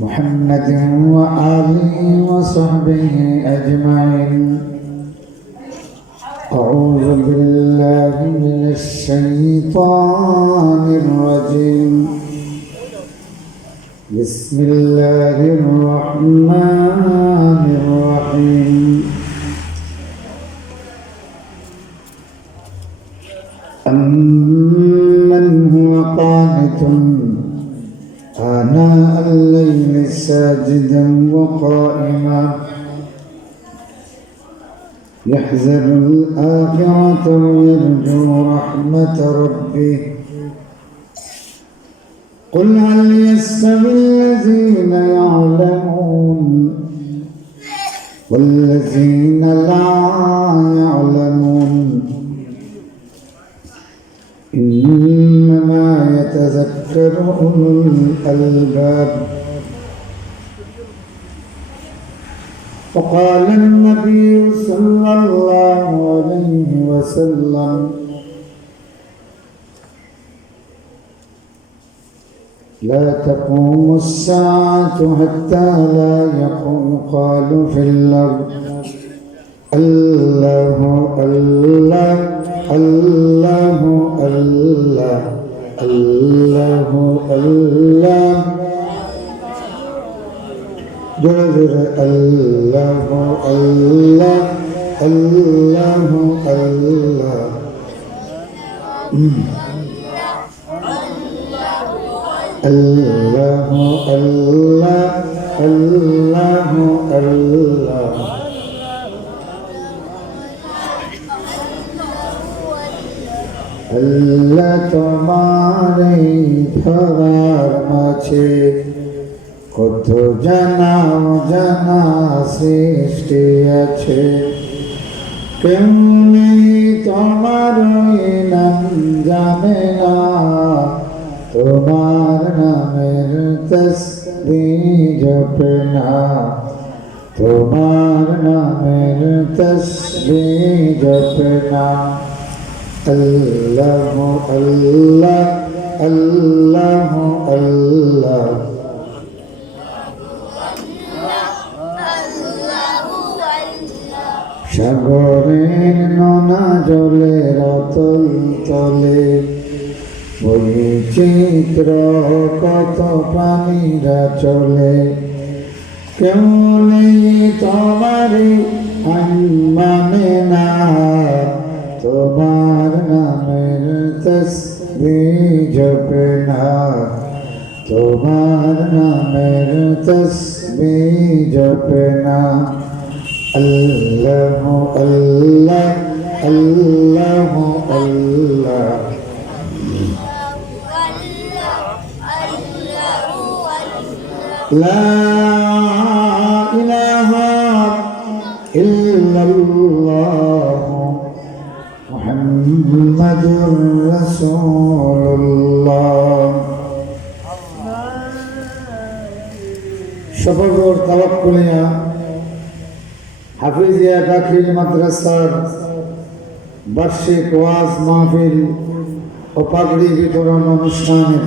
محمد وآله وصحبه أجمعين. أعوذ بالله من الشيطان الرجيم. بسم الله الرحمن الرحيم. أمن هو قانت آناء الليل ساجدا وقائما يحذر الآخرة ويرجو رحمة ربه. قل هل يستوي الذين يعلمون والذين لا يعلمون إنما يتذكر أولو الألباب. وقال النبي صلى الله عليه وسلم لا تقوم الساعة حتى لا يقال في الأرض الله الله الله الله الله الله جل الله الله الله الله الله الله الله الله আল্লাহ তোমারে ধরার মাঝে কত জানা জানা সৃষ্টি আছে। কেউ নেই তোমার নাম জানে না, তোমার নামের তসবিহ জপে না, তোমার নামের তসবিহ জপে না। الله الله الله الله সাগরের নোনা জলে রতল তলে বৈচিত্র কত প্রাণীরা চলে। কেউ নেই তোমারই মানে না, তোমার নামের তসবিহ জপে না, তোমার নামের তসবিহ জপে না। আল্লাহ আল্লাহ আল্লাহ আল্লাহ লা ইলাহা ইল্লাল্লাহ মুহাম্মাদুর রাসূলুল্লাহ। সফর তাওয়াক্কুলিয়া হাফিজিয়া দাখিল মাদ্রাসার বার্ষিক ওয়াজ মাহফিল ও পাগড়ি বিতরণ অনুষ্ঠানের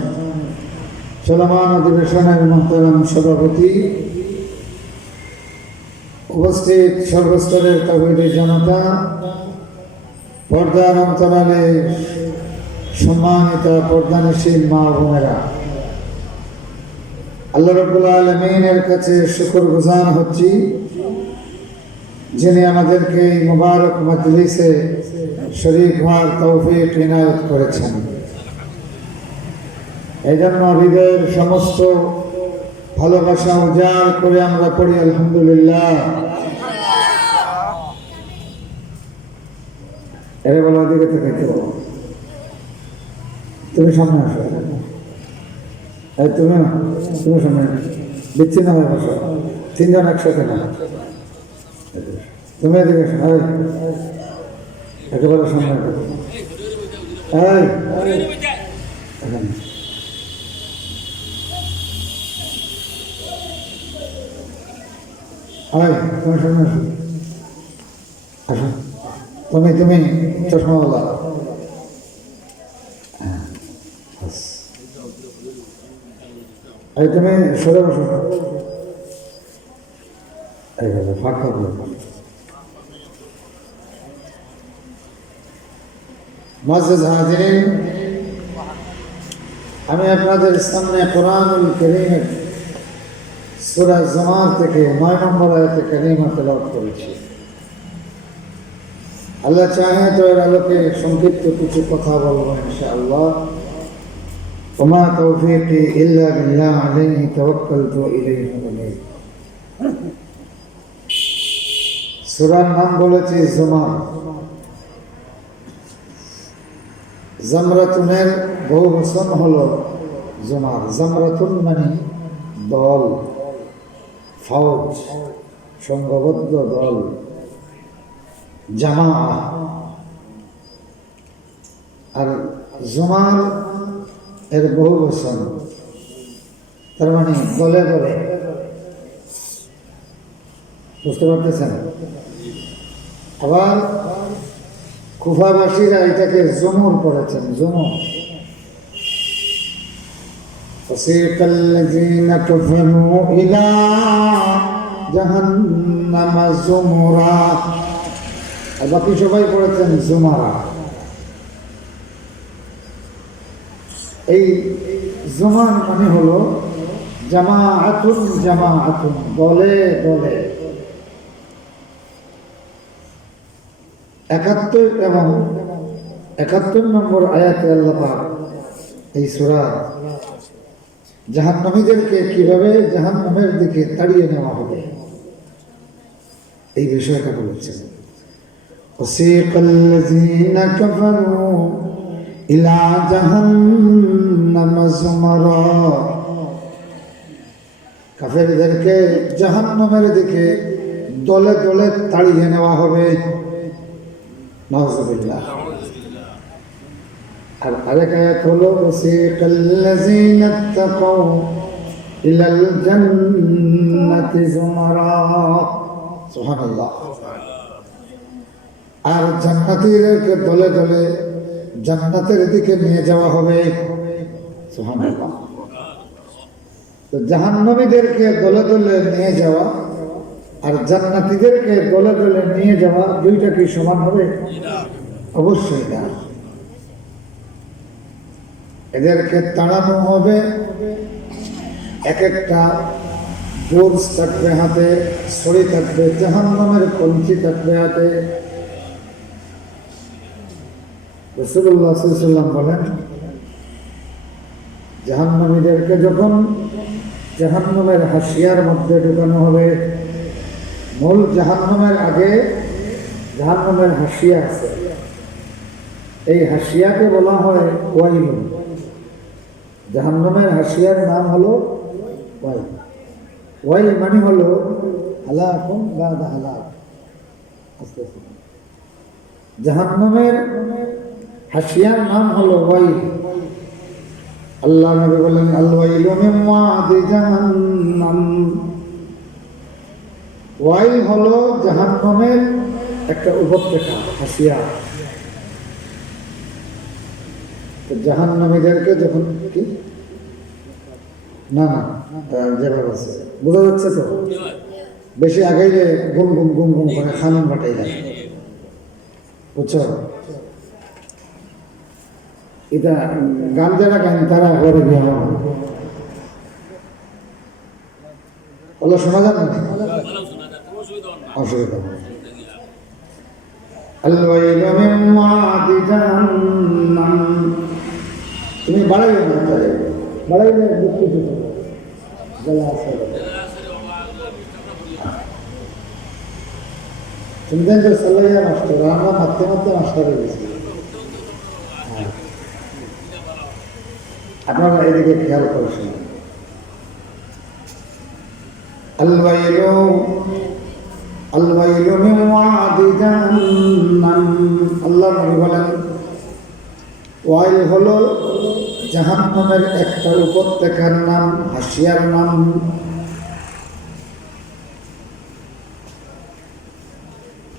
চলমান অধিবেশনের মোহতারাম সভাপতি, উপস্থিত সর্বস্তরের তাওহীদের জনতা, পর্দার অন্তরালে সম্মানিত পর্দানশীল মা বোনেরা, আল্লাহ রাব্বুল আলামিনের কাছে শুকরগুজার হচ্ছি যিনি আমাদেরকে এই মুবারক মজলিসে শরীক হওয়ার তৌফিক ইনায়েত করেছেন। এই জন্য হৃদয়ের সমস্ত ভালোবাসা উজাড় করে আমরা পড়ি আলহামদুলিল্লাহ। এরে বলো দিকে থেকে বলো, তুমি সামনে আসো, তুমি না, তুমি সামনে বিচ্ছিন্ন হয়ে বসো, তিনজন একসাথে না, তুমি এদিকে একেবারে সামনে তুমি সামনে আসো, আসো তুমি তুমি চশমাওয়ালা। এই তুমি সরে বসো, এইভাবে ফাঁক থাকলো। মুআজ্জাজ হাজিরিন, আমি আপনাদের সামনে কোরআনুল কারীমের সূরা জুমার থেকে 9 নম্বর আয়াতে কারিমা তেলাওয়াত করেছি। আল্লাহ চাহে তো এর আলোকে সংক্ষিপ্ত কিছু কথা বলবো ইনশাআল্লাহ। ওমা তৌফিকি ইল্লা বিল্লাহ আলাইহি তাওয়াক্কালতু ইলাইহি উনীব। সূরার নাম বলেছি জুমার। জামরাতুনের বহুবচন হলো জুমার। জামরাতুন মানে দল, ফৌজ, সংঘবদ্ধ দল, জামা। আর জুমার এর বহুবচন, তার মানে দলে দলে। বুঝতে পারতেছেন? আবার কুফাবাসীরা এটাকে জমুর করেছেন, জমুর। وسيق الذين كفروا إلى جهنم زمرا, আর বাকি সবাই পড়েছেন জুমারা। এই জুমার মানে হলো জামাআতুন, জামাআতুন, দলে দলে। 71 এবং 71 নম্বর আয়াতে আল্লাহ পাক এই সূরা জাহান্নামীদেরকে কিভাবে জাহান্নামের দিকে তাড়িয়ে নেওয়া হবে এই বিষয়টা বলেছেন। وسيق الذين كفروا إلى جهنم زمرا, কাফেরদেরকে জাহান্নামের দিকে দলে দলে তাড়িয়ে নেওয়া হবে। নাউযুবিল্লাহ। আর আরেক আয়াত হলো وسيق الذين اتقوا إلى الجنة زمرا, সুবহানাল্লাহ। আর জান্নাতীদেরকে দলে দলে জান্নাতের দিকে নিয়ে যাওয়া হবে। সুবহানাল্লাহ। তো জাহান্নামীদেরকে দলে দলে নিয়ে যাওয়া আর জান্নাতীদেরকে দলে দলে নিয়ে যাওয়া দুইটা কি সমান হবে? অবশ্যই না। এদেরকে তাড়ানো হবে। এক একটা বোর্জ থাকবে হাতে, ছড়ি থাকবে, জাহান্নামের কঞ্চি থাকবে হাতে। রাসূলুল্লাহ সাল্লাল্লাহু আলাইহি ওয়াসাল্লাম বলেন, জাহান্নামীদেরকে যখন জাহান্নামের হাসিয়ার মধ্যে ঢুকানো হবে, মূল জাহান্নামের আগে জাহান্নামের হাসিয়া আছে, এই হাসিয়াকে বলা হয় ওয়াইল। জাহান্নামের হাসিয়ার নাম হলো ওয়াইল। ওয়াইল মানে হলো হালাকুন বাদা হালাক। জাহান্নামের হাসিয়ার নাম হলো ওয়াইল। আল্লাহ নবী বলেন, আল ওয়াইলু মিন ওয়াদি জাহান্নাম। ওয়াইল হলো জাহান্নামের একটা উপত্যকা, হাসিয়া। তো জাহান্নামীদেরকে যখন কি না না যেভাবে আছে বোঝা যাচ্ছে তো, বেশি আগাইলে গুম গুম গুম গুম করে খানন বাটাই যায়, বুঝছো? এটা গান যারা গান তারা ঘরে গিয়ে হলো শোনা যাবে না, অসুবিধা নেই। আল-ওয়াইলু মিন ওয়াদি জাহান্নাম। তুমি বাড়াইও না, বাড়াইলে দুঃখিত গলা আছে। শুনতেন তো সাল্লাইয়া মাস্টার, আমরা মারতে মারতে মাস্টার হয়ে গেছি। আপনারা এদিকে খেয়াল করছেন। আল-ওয়াইলু আল-ওয়াইলু মিন ওয়াদি জাহান্নাম। আল্লাহ নবী বলেন, ওয়াইল হলো জাহান্নামের একটা উপত্যকার নাম, হাসিয়ার নাম।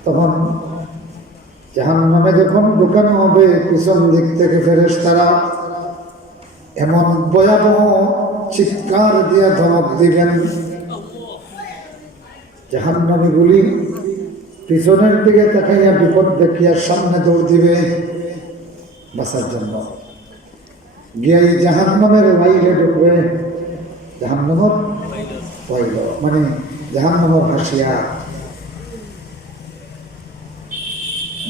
তখন জাহান্নামে যখন ঢুকানো হবে, পিছন দিক থেকে ফেরেশতারা এমন ভয়াবহ চিৎকার দিয়ে ধমক দিবেন। জাহান্নামীগুলি পিছনের দিকে তাকাইয়া বিপদ দেখিয়া সামনে দৌড় দিবে বাঁচার জন্য। গিয়ে জাহান্নামের বাইরে ঢুকবে, জাহান্নামের বাইল মানে জাহান্নামের হাসিয়া,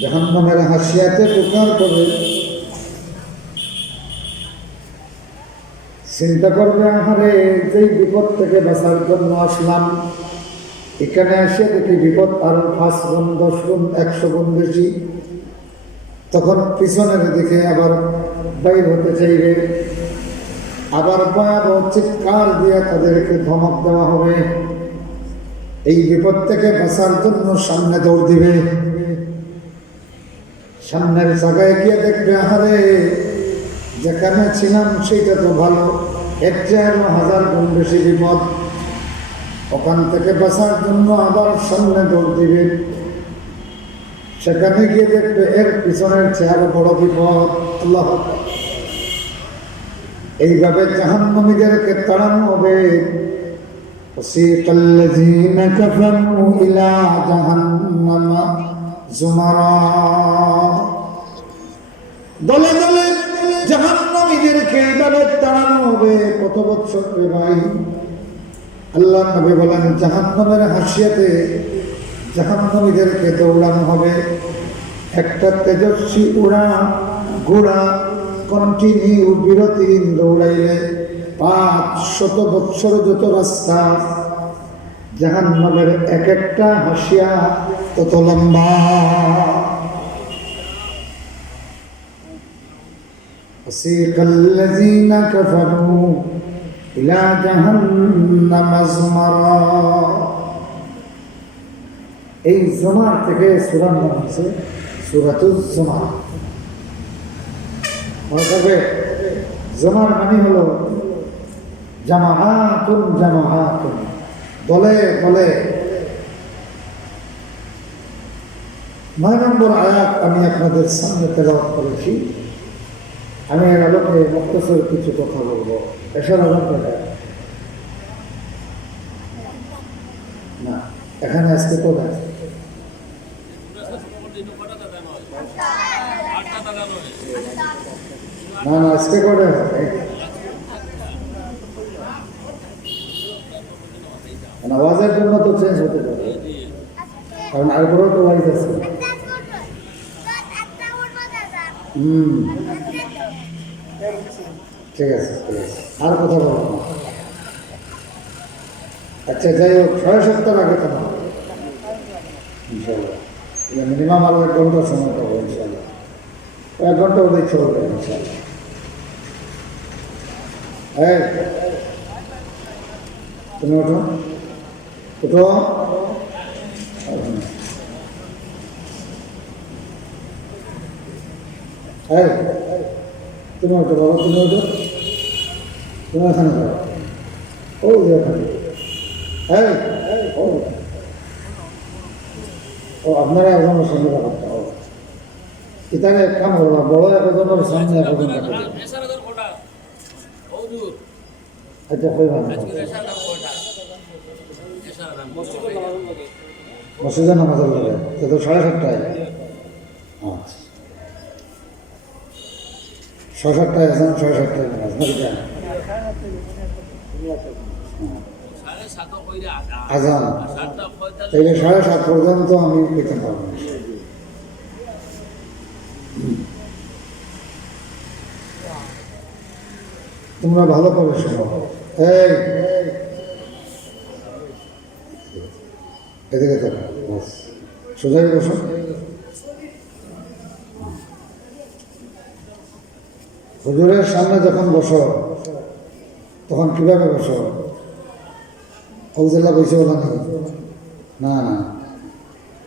জাহান্নামের হাসিয়াতে ঢোকার পরে চিন্তা করবে, আহারে যেই বিপদ থেকে বাঁচার জন্য আসলাম, এখানে এসে দেখি বিপদ আরো 5 গুণ 10 গুণ 100 গুণ বেশি। তখন পিছনের দিকে আবার বাইর হতে চাইবে, আবার ভয়াবহ চিৎকার দিয়ে তাদেরকে ধমক দেওয়া হবে। এই বিপদ থেকে বাঁচার জন্য সামনে দৌড় দিবে। সামনের জায়গায় গিয়ে দেখবে, আহারে যেখানে ছিলাম সেইটা তো ভালো, এর চেয়ে 1000 গুণ বেশি বিপদ। ওখান থেকে বাঁচার জন্য আবার সামনে দৌড় দিবে। সেখানে গিয়ে দেখবে এর পিছনের চেয়ে আরো বড় বিপদ। আল্লাহ, এইভাবে জাহান্নামীদেরকে তাড়ানো হবে। ওয়াসিকাল্লাযীনা কাফারু ইলা জাহান্নামা যুমারা, দলে দলে জাহান্নামীদেরকে এইভাবে তাড়ানো হবে। কত বছর রে ভাই! আল্লাহ নবী বলেন, জাহান্নামের হাসিয়াতে জাহান্নামীদেরকে দৌড়ানো হবে। একটা তেজস্বী ঘোড়া কন্টিনিউ বিরতিহীন দৌড়াইলে 500 বৎসর যত রাস্তা, জাহান্নামের এক একটা হাসিয়া তত লম্বা। ওয়াসিকাল্লাযীনা কাফারু ইলা জাহান্নামা যুমারা। এই জুমার থেকে সূরার নাম হচ্ছে সূরাতুজ জুমার। মনে থাকবে, জুমার মানে হলো জামাআতুন জামাআতুন, দলে দলে। 9 নম্বর আয়াত আমি আপনাদের সামনে তেলাওয়াত করেছি। আমি এর আলোকে মুক্তসর কিছু কথা বলবো। এসব আলোচনা না, এখানে আজকে কোথায় না না আজকে করে হবে আওয়াজের জন্য তো চেঞ্জ হতে পারে, কারণ আরপরেও তো ওয়াইজ আছে। ঠিক আছে, আর কথা বলবো না। আচ্ছা, যাই হোক, 6-7 আগে তো না, ইনশাল্লাহ মিনিমাম আরো 1 ঘন্টার সময় পাবো ইনশাল্লাহ। 1 ঘন্টা ওদের চলবে ইনশাল্লাহ। তুমি ওঠো ওঠো, তুমি ওঠো বাবা, তুমি ওঠো, তুমি এখানে যাও, ও এখানে। ও আপনারা একজনের সঙ্গে রাখতে হবে, এখানে এক কাম করবো, বড় একজনের সামনে একজন রাখবে। আচ্ছা, মসজিদে নামাজের লাগে তো 7:30টায়। আচ্ছা, 7:30টায় আছেন, 7:30টায় নামাজ নাকি জান আজান, তাইলে 7:30 পর্যন্ত আমি পেতে পারবো। তোমরা ভালো করে শোনো। এদিকে তো সোজাই বসো। হুজুরের সামনে যখন বসো তখন কিভাবে বসো? জেলা বসে বলা নাকি? না না,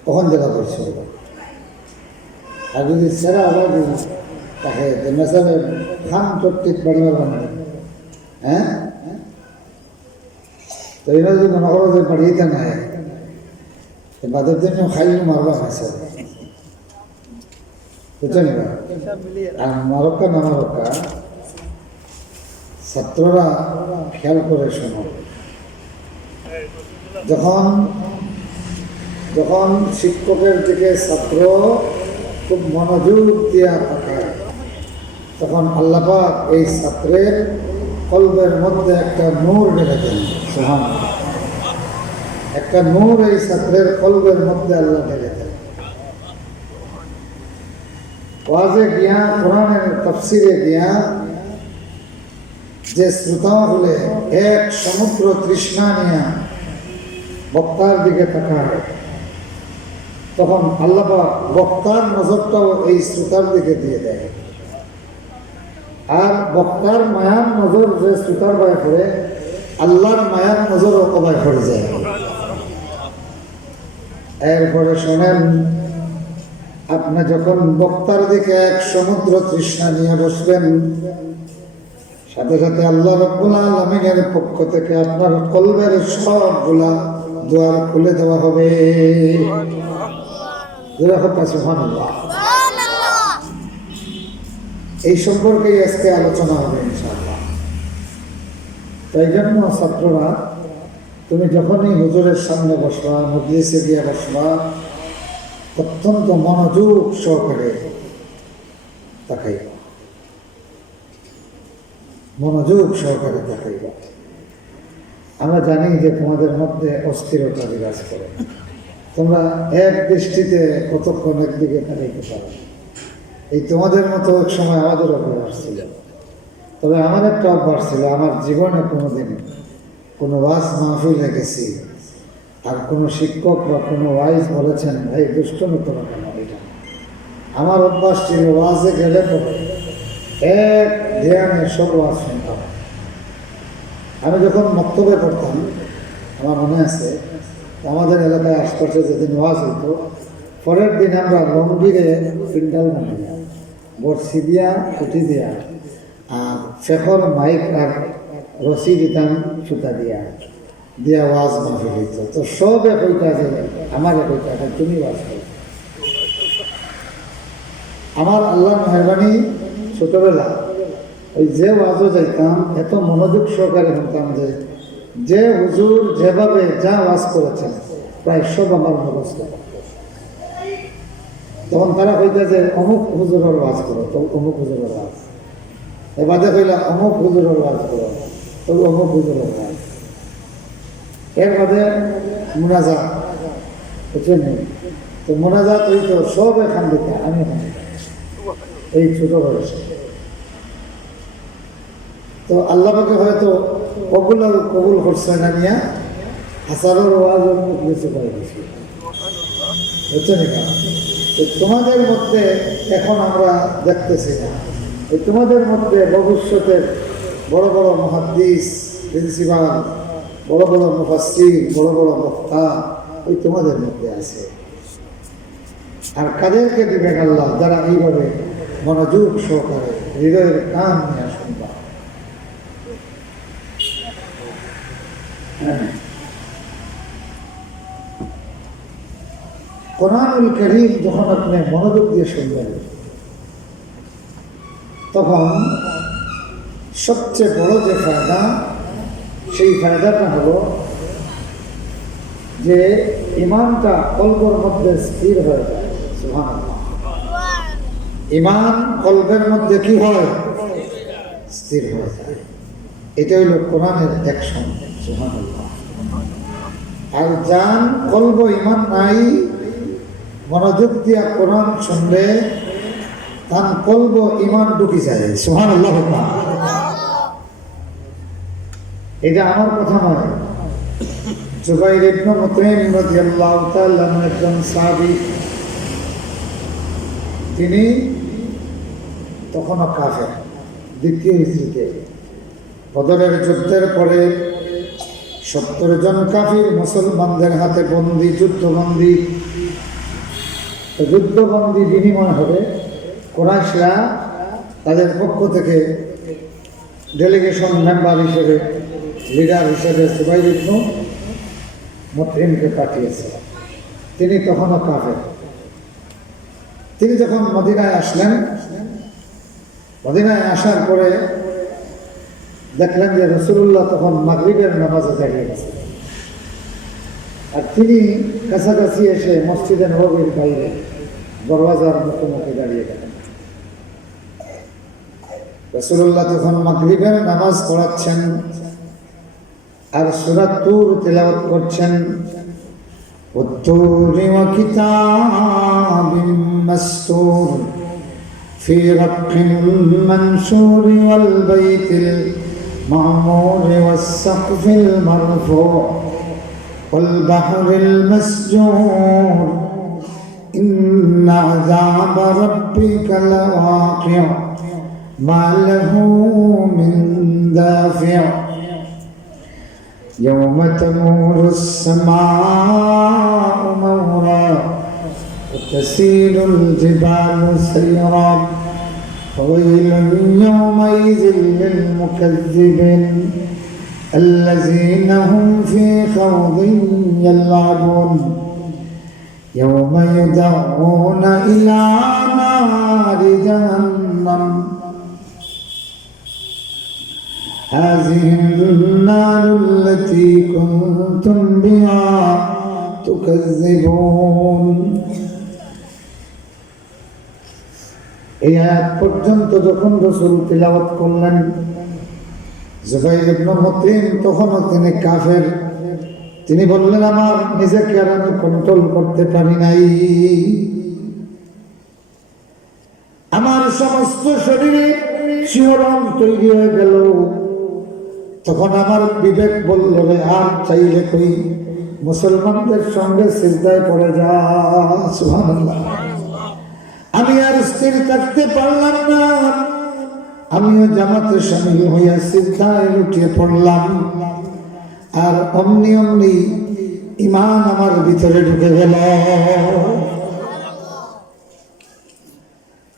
কখন জেলা বসছে? আর যদি সেরা আবার তাকে মেসালে খান প্রত্যেক বাড়ি মারবেন, হ্যাঁ, তো এরা যদি মনে করো যে বাড়িতে নাই, বাদের জন্য খাইলে মারবা আছে, বুঝছেন? আর মারক্কা না মারক্কা ছাত্ররা খেয়াল করে শোনো, যখন যখন শিক্ষকের দিকে ছাত্র খুব মনোযোগ দিয়া তাকায়, তখন আল্লাহ পাক এই ছাত্রের কলবের মধ্যে একটা নূর ঢেলে দেন। সুবহানাল্লাহ, একটা নূর এই ছাত্রের কলবের মধ্যে আল্লাহ ঢেলে দেন। ওয়াজে গিয়া, কোরআনের তাফসিরে গিয়া যে শ্রোতা হলে এক সমুদ্র তৃষ্ণা নিয়ে বক্তার দিকে তাকায়, তখন আল্লাহ পাক বক্তার নজরটাও এই শ্রোতার দিকে দিয়ে দেয়। আর বক্তার মায়ার নজর যে শ্রোতার গায়ে পড়ে, আল্লাহর মায়ার নজরও কবায় পড়ে যায়। এরপরে শোনেন, আপনি যখন বক্তার দিকে এক সমুদ্র তৃষ্ণা নিয়ে বসবেন, সাথে সাথে আল্লাহ রাব্বুল আলামিনের পক্ষ থেকে আপনার কলবের সবগুলা দুয়ার খুলে দেওয়া হবে। সুবহানাল্লাহ। এই সম্পর্কেই আজকে আলোচনা হবে ইনশাআল্লাহ। তাই জন্য ছাত্ররা, তুমি যখনই হুজুরের সামনে বসবা, মজলিসে গিয়ে বসবা, অত্যন্ত মনোযোগ সহকারে তাকাইবা, মনোযোগ সহকারে তাকাইবা। আমরা জানি যে তোমাদের মধ্যে অস্থিরতা বিরাজ করে, তোমরা এক দৃষ্টিতে কতক্ষণ একদিকে তাকাইতে পারো। এই তোমাদের মতো এক সময় আমাদের অভ্যাস ছিল। তবে আমার একটা অভ্যাস ছিল, আমার জীবনে কোনোদিন কোনো ওয়াজ মাহফিলে গেছি আর কোনো শিক্ষক বা কোনো ওয়াইজ বলেছেন, ভাই দুষ্টমি করো কেন, এটা আমার অভ্যাস ছিল। ওয়াজে গেলে পরে এক ধ্যানে সব ওয়াজ শুনতাম। আমি যখন বক্তব্যে পড়তাম, আমার মনে আছে আমাদের এলাকায় আশপাশে যেদিন ওয়াজ হইতো, পরের দিন আমরা লঙ্গিরে পিন্ডাল বানাইয়া, বর্ষি দিয়া, কুটি দিয়া, আর শেখর মাইক আর রশি দিতাম সুতা দিয়া দিয়া ওয়াজ মাহফিল হইত। তো সব একইটা, যে আমার একইটা, তুমি ওয়াজ করো। আমার আল্লাহ মেহরবানি, ছোটবেলা ওই যে ওয়াজও যাইতাম, এত মনোযোগ সহকারে শুনতাম যে হুজুর যেভাবে যা ওয়াজ করেছেন প্রায় সব আমার মুখস্থ। তখন তারা কইতা যে অমুক হুজুরের ওয়াজ করো, তো অমুক হুজুরের ওয়াজ, এবারে কইলা অমুক হুজুরের ওয়াজ করো, তো অমুক হুজুরের ওয়াজ। এর বাদে মুনাজাত, বুঝছেন? তো মুনাজাত হইতো সব এখান থেকে, আমি এখান থেকে, এই ছোট বয়সে। তো আল্লাহ পাকে হয়তো কবুল করছে না নিয়া হাসারের ওয়াজ মুখ বেশি করে গেছি, বুঝছেন? তো তোমাদের মধ্যে এখন আমরা দেখতেছি না, এই তোমাদের মধ্যে ভবিষ্যতের বড় বড় মুহাদ্দিস, প্রিন্সিপাল, বড় বড় মুফাসসির, বড় বড় বক্তা ওই তোমাদের মধ্যে আছে। আর কাদেরকে দিবেন আল্লাহ? যারা এইভাবে মনোযোগ সহকারে হৃদয়ের কান নিয়ে শুনবা। কোরআনুল কারীম যখন আপনি মনোযোগ দিয়ে শুনবেন, তখন সবচেয়ে বড় যে ফায়দা, সেই ফায়দাটা হলো যে ইমানটা কলবের মধ্যে স্থির হয়ে যায়। সুবহানাল্লাহ। ইমান কলবের মধ্যে কি হয়? স্থির হয়ে যায়। এটা হলো কোরআনের অ্যাকশন। সুবহানাল্লাহ। আর জান কলব ইমান নাই, মনোযোগ দিয়া কোরআন শুনলে তার কলব ইমান ঢুকি যায়। সুবহানাল্লাহ। এটা আমার কথা নয়, জুবাইর ইবনে মুতঈম রাদিয়াল্লাহু তাআলা একজন সাহাবী, তিনি তখনও কাফের, দ্বিতীয় হিজরিতে বদরের যুদ্ধের পরে 70 জন কাফির মুসলমানদের হাতে বন্দী, যুদ্ধবন্দী বিনিময় হবে। কুরাইশরা তাদের পক্ষ থেকে ডেলিগেশন মেম্বার হিসেবে, লিডার হিসেবে জুবাইর ইবনে মুতঈমকে পাঠিয়েছে। তিনি তখনও কাফের। তিনি যখন মদিনায় আসলেন, মদিনায় আসার পরে দেখলেন যে রাসূলুল্লাহ তখন মাগরিবের নামাজে দাঁড়িয়ে গেছে, আর তিনি কাছাকাছি এসে মসজিদে নববীর বাইরে দরওয়াজার মুখোমুখি দাঁড়িয়ে গেলেন। রাসূলুল্লাহ তখন মাগরিবের নামাজ পড়াচ্ছেন আর সূরা তুর তিলাওয়াত করছেন। والطور وكتاب مسطور في رق منشور والبيت المعمور والسقف المرفوع والبحر المسجور إن عذاب ربك لواقع ما له من دافع يوم تمور السماء مورا وتسير الجبال سيرا فويل يومئذ للمكذبين الذين هم في خوض يلعبون يوم يدعون إلى نار جهنم هذه النار التي كنتم بها تكذبون। এই আয়াত পর্যন্ত যখন রাসূল তিলাওয়াত করলেন, জুবাইর ইবনে মুতঈম তখনও তিনি কাফের। তিনি বললেন, আমার নিজেকে আর আমি কন্ট্রোল করতে পারি নাই, আমার সমস্ত শরীরে শিহরণ তৈরি হয়ে গেল। তখন আমার বিবেক বলল, রে আর চাইলে কই মুসলমানদের সঙ্গে সিজদায় পড়ে যা। সুবহানাল্লাহ। আমি আর স্থির থাকতে পারলাম না, আমিও জামাতে শামিল হইয়া সিজদায় লুটিয়ে পড়লাম। আর অমনি অমনি ঈমান আমার ভিতরে ঢুকে গেল।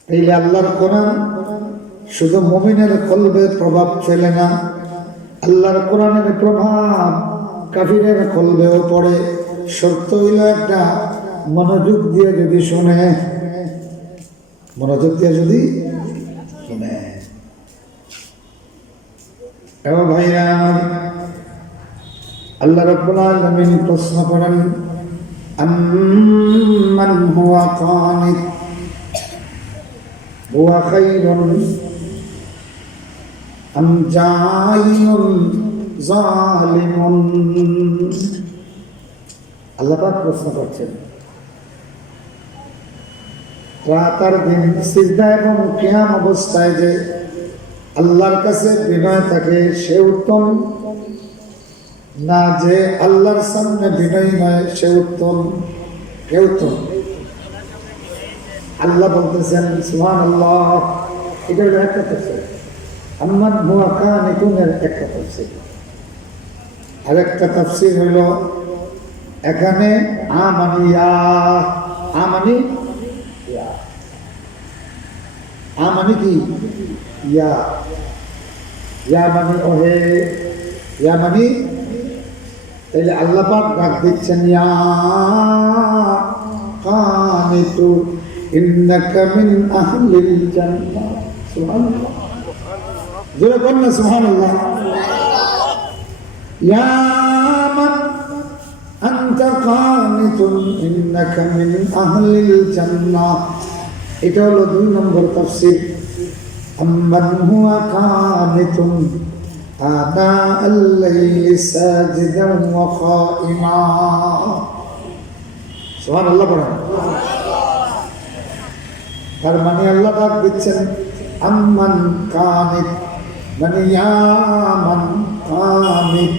তাইলে আল্লাহর কোরআন শুধু মুমিনের কলবে প্রভাব ফেলে না, আল্লাহর কোরআনের প্রভাব কাফিরের কলবেও পড়ে। শর্ত হইল একটা, মনোযোগ দিয়ে যদি শুনে, মনোযোগ দিয়ে যদি শুনে। এবার ভাইরা আমার, আল্লাহ রাব্বুল আলামিন প্রশ্ন করেন, আম্মান হুয়া কানিত হুয়া খায়রুন আম জাইলুন জালিমুন। আল্লাহ পাক প্রশ্ন করছেন, রাত আর দিন সিজদা এবং কিয়াম অবস্থায় যে আল্লাহর কাছে বিনয় থাকে সে উত্তম, না যে আল্লাহর সামনে বিনয় নয় সে উত্তম? কে উত্তম? আল্লাহ বলতেছেন সুবহানাল্লাহ। এটা হলো একটা তাফসীর। আম্মান হুয়া কানিতুনের একটা তাফসীর। আরেকটা তাফসীর হইল এখানে আমানিয়া, আমানি ইয়া, আমানি কি ইয়া, ইয়া মানে ওহে, ইয়া মানে, তাইলে আল্লাহ পাক ডাক দিচ্ছেন, ইয়া কানিতু ইন্নাকা মিন আহলিল জান্নাহ। সুবহানাল্লাহ, জোরে বলুন সুবহানাল্লাহ। ইয়া মান আনতা কানিতুন ইন্নাকা মিন আহলিল জান্নাহ। এটা হলো 2 নম্বর তাফসীর। আম্মান হুয়া কানিতুন আনা আল-লাইলি সাজিদান ওয়া কাইমা। সুবহানাল্লাহ পড়েন। তার মানে আল্লাহ পাক দিচ্ছেন আম্মান কানিত, মানে ইয়া মান কানিত,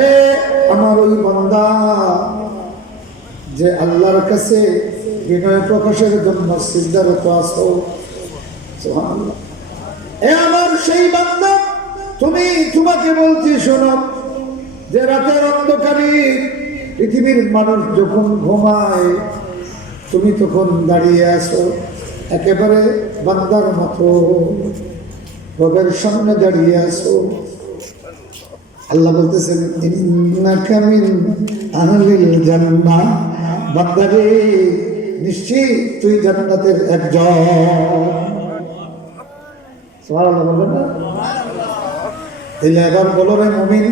এ আমার ওই বান্দা যে আল্লাহর কাছে বিনয় প্রকাশের জন্য সিজদারত আছো। সুবহানাল্লাহ। এ আমার সেই বান্দা, তোমাকে বলছি শোনো, যে রাতের অন্ধকারে পৃথিবীর মানুষ যখন ঘুমায় তুমি তখন দাঁড়িয়ে আছো একেবারে বান্দার মতো, রবের সামনে দাঁড়িয়ে আছো। আল্লাহ বলতেছেন ইন্নাকা মিন আহলিল জান্নাহ, বান্দারে নিশ্চয়ই তুই জান্নাতের একজন। সুবহানাল্লাহ বলবেন না? তাহলে এবার বলো রে মুমিন,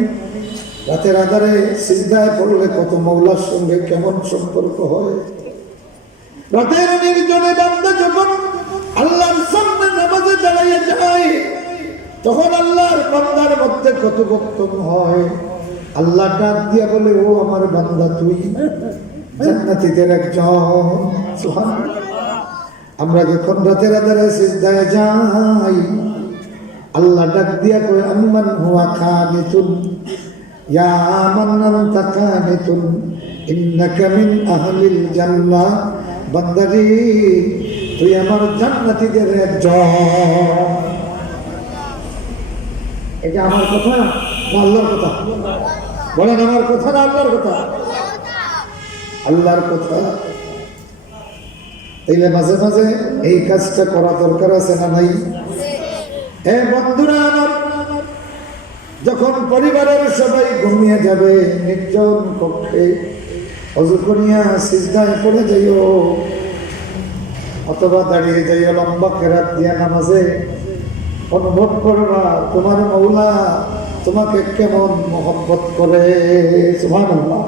রাতের আধারে সিজদায় পড়লে কত মৌলার সঙ্গে কেমন সম্পর্ক হয়। রাতের নির্জনে বান্দা যখন আল্লাহর সামনে নামাজে দাঁড়িয়ে যায়, তখন আল্লাহর বান্দার মধ্যে কত বক্তব্য হয়। আল্লাহ ডাক দিয়া বলে, ও আমার বান্দা, তুই জান্নাতীদের একজন। সুবহানাল্লাহ। আমরা যখন রাতের আধারে সিজদায় যাই, আল্লাহ ডাক দিয়া কই, আম্মান হুয়া কানিতুন ইয়া মান আনতা কানিতুন ইন্নাকা মিন আহলিল জান্নাহ। বান্দারে, তুই আমার জান্নাতীদের একজন। এটা আমার কথা না আল্লাহর কথা? বলেন, আমার কথা না আল্লাহর কথা? আল্লাহর কথা। তাইলে মাঝে মাঝে এই কাজটা করা দরকার আছে না নাই? বন্ধুরা আমার, যখন পরিবারের সবাই ঘুমিয়ে যাবে নির্জন কক্ষে, ওযু করিয়া সিজদায় পড়ে যাইও, অথবা দাঁড়িয়ে যাইও লম্বা কেরাত দিয়া নামাজে। অনুভব করবা তোমার মৌলা তোমাকে কেমন মহব্বত করে। সুবহানাল্লাহ।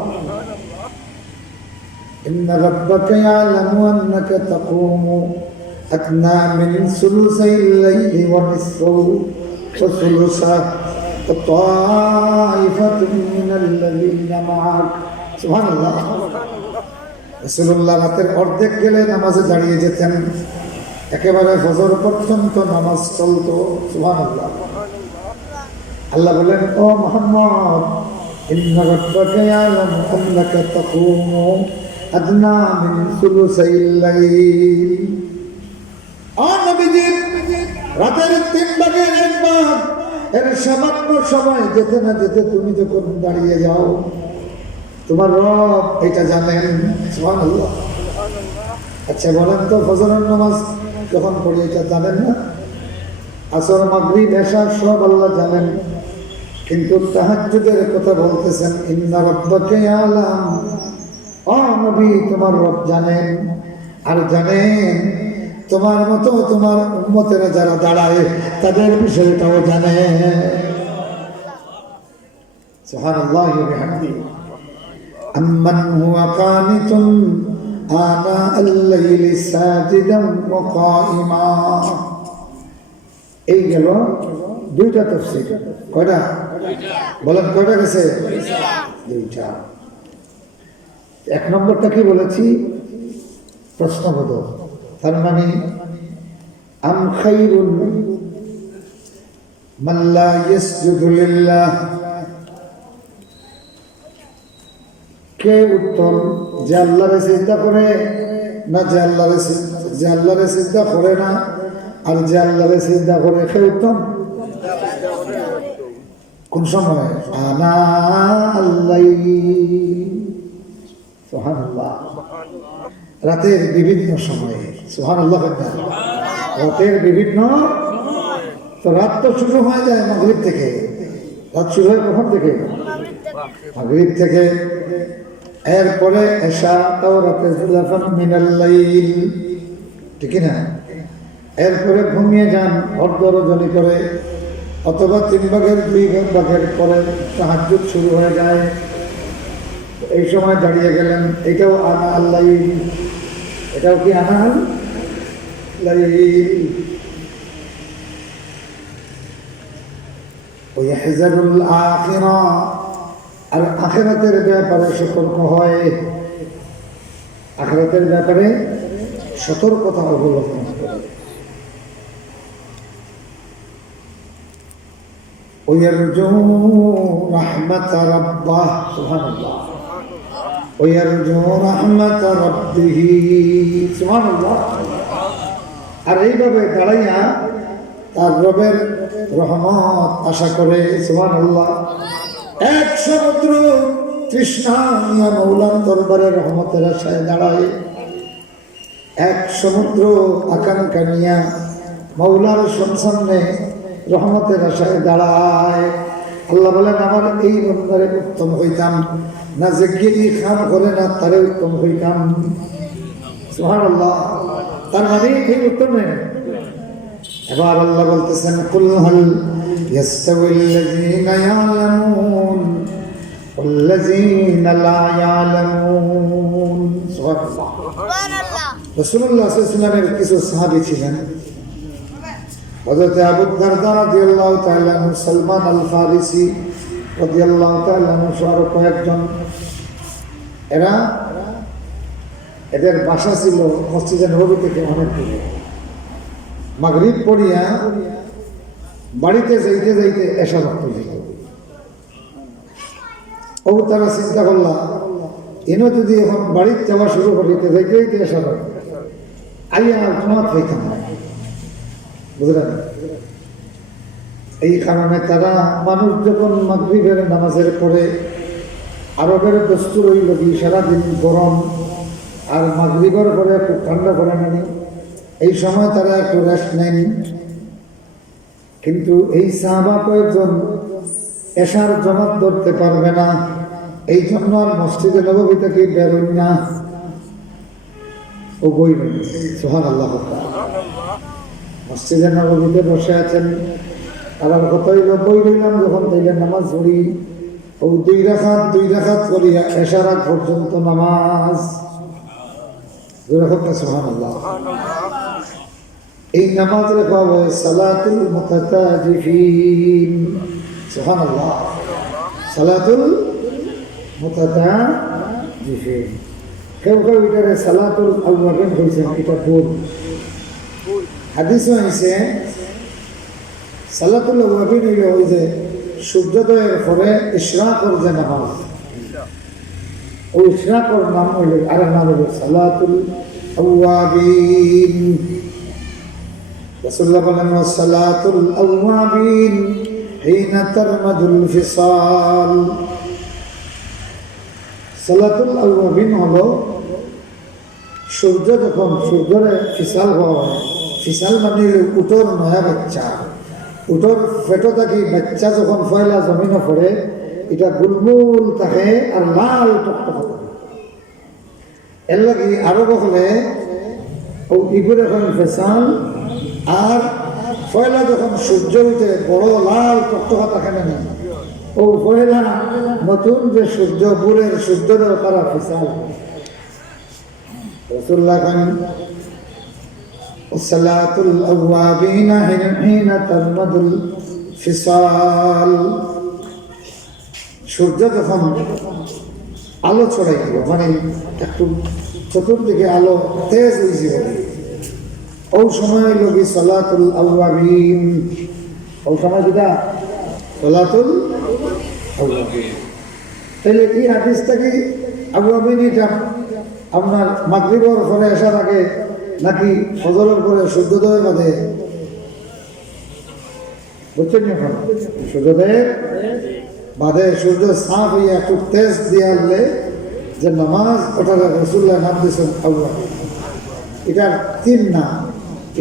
ইন্না রাব্বাকা ইয়ালামু আন্নাকা তাকুমু আদনা মিন সুলুসাইল লাইলি ওয়া নিসফাহু ওয়া সুলুসাহু ওয়া তাইফাতুন মিনাল্লাযীনা মা'আক। সুবহানাল্লাহ। রাসূলুল্লাহ রাতের অর্ধেক গেলে নামাজে দাঁড়িয়ে যেতেন, একেবারে ফজর পর্যন্ত নামাজ চলত। সুবহানাল্লাহ। আল্লাহ বলেন, ও মুহাম্মদ, ইন্না রাব্বাকা ইয়ালামু আন্নাকা তাকুমু আদনা মিন সুলুসাইল লাইল। ও নবীজি, রাতের 3 ভাগের 1 ভাগ এর সামান্য সময় যেতে না যেতে তুমি যখন দাঁড়িয়ে যাও, তোমার রব এটা জানেন। সুবহানাল্লাহ। আচ্ছা বলেন তো, ফজরের নামাজ যখন পড়ি এটা জানেন না? আসর, মাগরিব, এশা সব আল্লাহ জানেন, কিন্তু তাহাজ্জুদের কথা বলতেছেন, ইন্না রাব্বাকা ইয়ালাম। ও নবী, তোমার রব জানেন, আর জানেন তোমার মতো তোমার উম্মতেরা যারা দাঁড়ায় তাদের বিষয়টাও জানে। সুবহানাল্লাহি ওয়া বিহামদিহি। আম্মান হুয়া কানিতুন আনা আল-লাইলি সাজিদান ওয়া কাইমা। এই গেল 2টা তাফসীর। কয়টা? বলেন কয়টা গেছে? 2টা। 1 নম্বরটা কি বলেছি? প্রশ্নবোধক। তার মানে আম খায়রুন মান লা ইয়াসজুদু লিল্লাহ। কে উত্তম, যে আল্লাহরে সিজদা করে, না যে আল্লাহরে সিজদা করে না? আর যে আল্লাহরে সিজদা করে, কে উত্তম? কোন সময়? আনা আল্লাইল। সুবহানাল্লাহ। রাতের বিভিন্ন সময়ে। সুবহানাল্লাহ। রাতের বিভিন্ন, তো রাত তো শুরু হয়ে যায় মাগরিব থেকে। রাত শুরু হয় কখন থেকে? মাগরিব থেকে। এরপরে এশা তাও রাতে জুলাফান মিনাল লাইল, ঠিক না? এরপরে ঘুমিয়ে যান অর্ধরজনী করে, অথবা 3 ভাগের 2 ভাগের পরে তাহাজ্জুদ শুরু হয়ে যায়। এই সময় দাঁড়িয়ে গেলেন, এটাও আনা আল্লাইল। এটাও কি আনা আল্লাইল। ওয়াহযারুল আখিরা, আর আখিরাতের ব্যাপারে সতর্ক হয়। আখিরাতের ব্যাপারে সতর্কতা অবলম্বন করে। ওয়ারজু রাহমাত রাব্বাহ। সুবহানাল্লাহ। ওয়ারজু রাহমাত রাব্বিহি। সুবহানাল্লাহ। আর এইভাবে দাঁড়াইয়া তার রবের রহমত আশা করে। সুবহানাল্লাহ। 1 সমুদ্র তৃষ্ণা নিয়ে মৌলার দরবারে রহমতের আশায় দাঁড়ায়। 1 সমুদ্র আকাঙ্ক্ষা নিয়ে মৌলার সামনে রহমতের আশায় দাঁড়ায়। আল্লাহ বলেন, আমার এই বন্দারে উত্তম হইতাম না, যে গিয়ে খাম করে না তারে উত্তম হইতাম। সুবহানাল্লাহ। তার মানে এই উত্তম নেই। এবার আল্লাহ বলতেছেন কুল হাল ইয়াস্তাউিল্লাযীনা ইয়ালামুন ওয়াল্লাযীনা লা ইয়ালামুন। সুবহানাল্লাহ। রাসূলুল্লাহ সাল্লাল্লাহু আলাইহি ওয়াসাল্লামের কিছু সাহাবী ছিলেন, হযরত আবু দারদা রাদিয়াল্লাহু তাআলা আনহু, সালমান আল ফারিসি রাদিয়াল্লাহু তাআলা আনহু সহ কয়েকজন। এদের বাসা ছিল মসজিদে নববী থেকে অনেক দূরে। মাগরিব পড়িয়া বাড়িতে যাইতে যাইতে এশা রক্ত দিল। ও তারা চিন্তা করলা, এনে যদি এখন বাড়িতে যাওয়া শুরু করিতে যাইতে যাইতে এশা রক্ত আইয়া আর তোমার পাইতাম না, বুঝলেন? এই কারণে তারা মানুষ যখন মাগরিবের নামাজের পরে, আরবের দস্তুর হইল কি সারাদিন গরম, আর মাগরিবের পরে খুব ঠান্ডা করে নেনি, এই সময় তারা একটু রেস্ট নেন। কিন্তু এই সাহাবা কয়েকজন এশার জমাত ধরতে পারবে না, এই জন্য আর মসজিদে নববী থেকে বেরোন না, ও বইবেন। সুবহানাল্লাহ। মসজিদে নববীতে বসে আছেন, তারা কত হইল বই রইলাম যখন তাইলে নামাজ পড়ি, ও দুই রাকাত করিয়া এশার আগ পর্যন্ত নামাজ। সুবহানাল্লাহ। এই নামাজ লেখা হয় সালাতুল মুতাতাজিফিন। সুবহানাল্লাহ। সালাতুল মুতাতাজিফিন। কেউ কেউ এটারে সালাতুল আউয়াবিন কইছেন, এটা ভুল। হাদিসে আছে সালাতুল আউয়াবিন হইল ওই যে সূর্যোদয়ের পরে ইশরাকর যে নামাজ, ওই ইশরাকর নাম হইল, আর নাম হইল সালাতুল আউয়াবিন। রাসূলুল্লাহ বলেন সালাতুল আউয়াবিন হিনা তারমাদুল ফিসাল। সালাতুল আউয়াবিন হলো সূর্য যখন সূর্যরে ফিসাল হয়, ফিসাল মানে উটোর নয়া বাচ্চা, উটোর ফেটো থাকি বাচ্চা যখন ফয়লা জমিনে পড়ে, এটা গুলগুল থাকে আর লাল টকটক থাকে। এর লাগে আরো বলে ও ইগুর এখন ফেসাল, আর ফয়লা যখন সূর্য উঠে বড় লাল টকটকা থাকে না, ও ফয়লা নতুন যে সূর্য বুড়ের সূর্যের তারা ফিসাল। রাসূলুল্লাহ খান সালাতুল আওয়াবিন হিনা তারমাদুল ফিসাল। সূর্য যখন আলো ছড়াই দিব, মানে একটু চতুর্দিকে আলো তেজ হয়েছে বলে, ও সময় লোক সালাতুল আওয়াবিন। ও সময় যেটা সালাতুল আওয়াবিন। তাহলে এই হাদিসটা কি আওয়াবিন এটা আপনার মাগরিবের পরে আসার আগে নাকি ফজরের পরে সূর্যোদয়ের মাঝে? বুঝছেন এখন? সূর্যোদয়ের বাদে সূর্য সাফ হইয়া একটু তেজ দিয়ে আনলে যে নামাজ, ওটা রাসূলুল্লাহ নাম দিয়েছেন আওয়াবিন। এটার তিন নাম: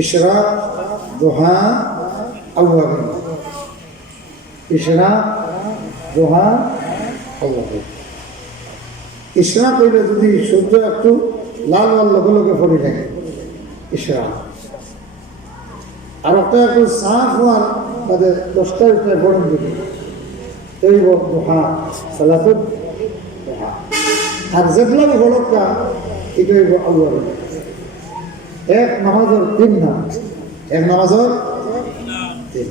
ইশরাক, দুহা, আওয়াবিন। ইশরাক, দুহা, আওয়াবিন। ইশরাক হইলে যদি সূর্য একটু লাল লাল লগে লগে পড়ে থাকে, ইশরাক। আর একটা একটু সাফ হওয়ার বাদে 10টার উপরে গরম দিকে, এই দুহা, সালাতুল দুহা। আর যেগুলো হলকা এটাই আওয়াবিন। এক নামাজের তিন নাম, এক নামাজের তিন।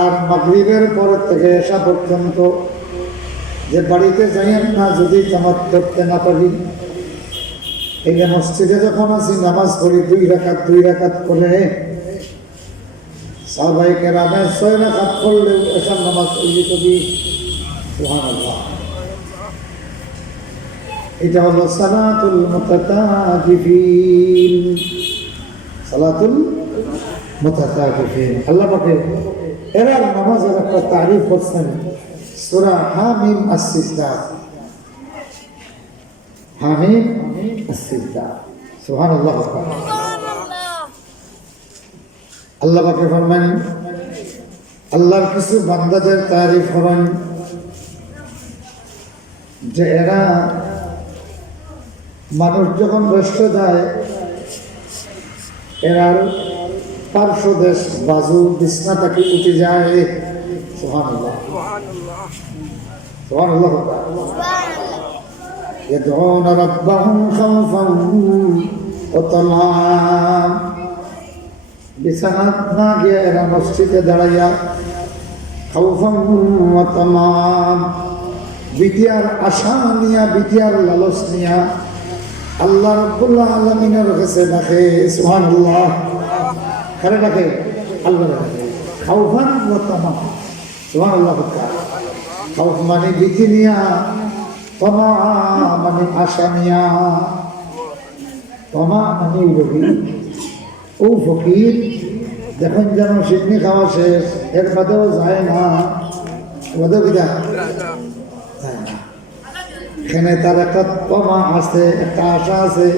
আর মাগরিবের পরের থেকে এশা পর্যন্ত যে বাড়িতে যাইয়েন না, যদি জামাত ধরতে না পারি, এই যে মসজিদে যখন আছি নামাজ পড়ি দুই রাকাত করে, সাহাবায়ে কেরামের 6 রাকাত পড়লেও এশার নামাজ পড়ি কবি। সুবহানাল্লাহ। এটা হলো সালাতুল মুতাতাজিফিন। সালাতুল মুতাতাজিফিন। আল্লাহ পাক এরা নামাজের একটা তারিফ করছেন সূরা হামিম আস-সিজদা। হামিম আস-সিজদা। সুবহানাল্লাহ। আল্লাহ পাক ফরমান, আল্লাহর কিছু বান্দাদের তারিফ করেন যে এরা মানুষ যখন রেস্টে যায়, এরার পার্শ্বদেশ বাজু বিছনা তাকে উঠে যায়। সুবহানাল্লাহ সুবহানাল্লাহ। يدعون ربهم خوفا وطمعا। বিছানাত না গিয়ে এরা মসজিদে দাঁড়াইয়া খাউফান ওয়া তামাম, বিটিয়ার আশা নিয়া, বিটিয়ার লালস নিয়া আল্লাহ রাব্বুল আলামিনের কাছে ডাকে। সুবহানাল্লাহ। কারে ডাকে? আল্লাহ ডাকে। খাউফান ওয়া তামাম। সুবহানাল্লাহ। খাউফ মানে ভীতি নিয়া, তমা মানে আশা নিয়া। তমা মানে রবি ও ফকির দেখুন যেন সিডনি খাওয়া শেষ, এর বাদেও যায় না, বাদেও কি যায় না। এখানে তার একটা তমা আছে, একটা আশা আছে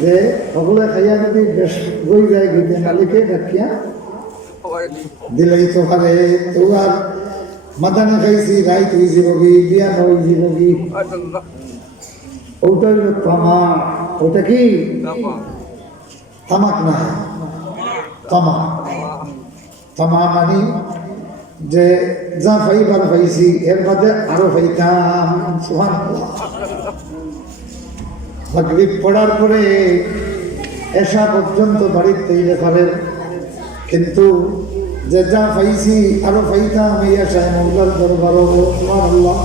যে সকলে খাইয়া যদি বেশ বই যায় গিয়ে মালিকে ডাকিয়া দিলেই তো পারে। তো আর মাদানে খাইছি রাইত হয়েছি রবি, বিয়া হয়েছি রবি, ওটা হইল তমা। ওটা কি তামাক না, তমা। তমা মানে যে যা পাইবার পাইছি এর মধ্যে আরো পাইতাম। সুবহানাল্লাহ। মাগরিব পড়ার পরে এশা পর্যন্ত বাড়িতে পারেন, কিন্তু যে যা পাইছি আরো পাইতাম এই আশায় মৌলার দরবারও। সুবহানাল্লাহ।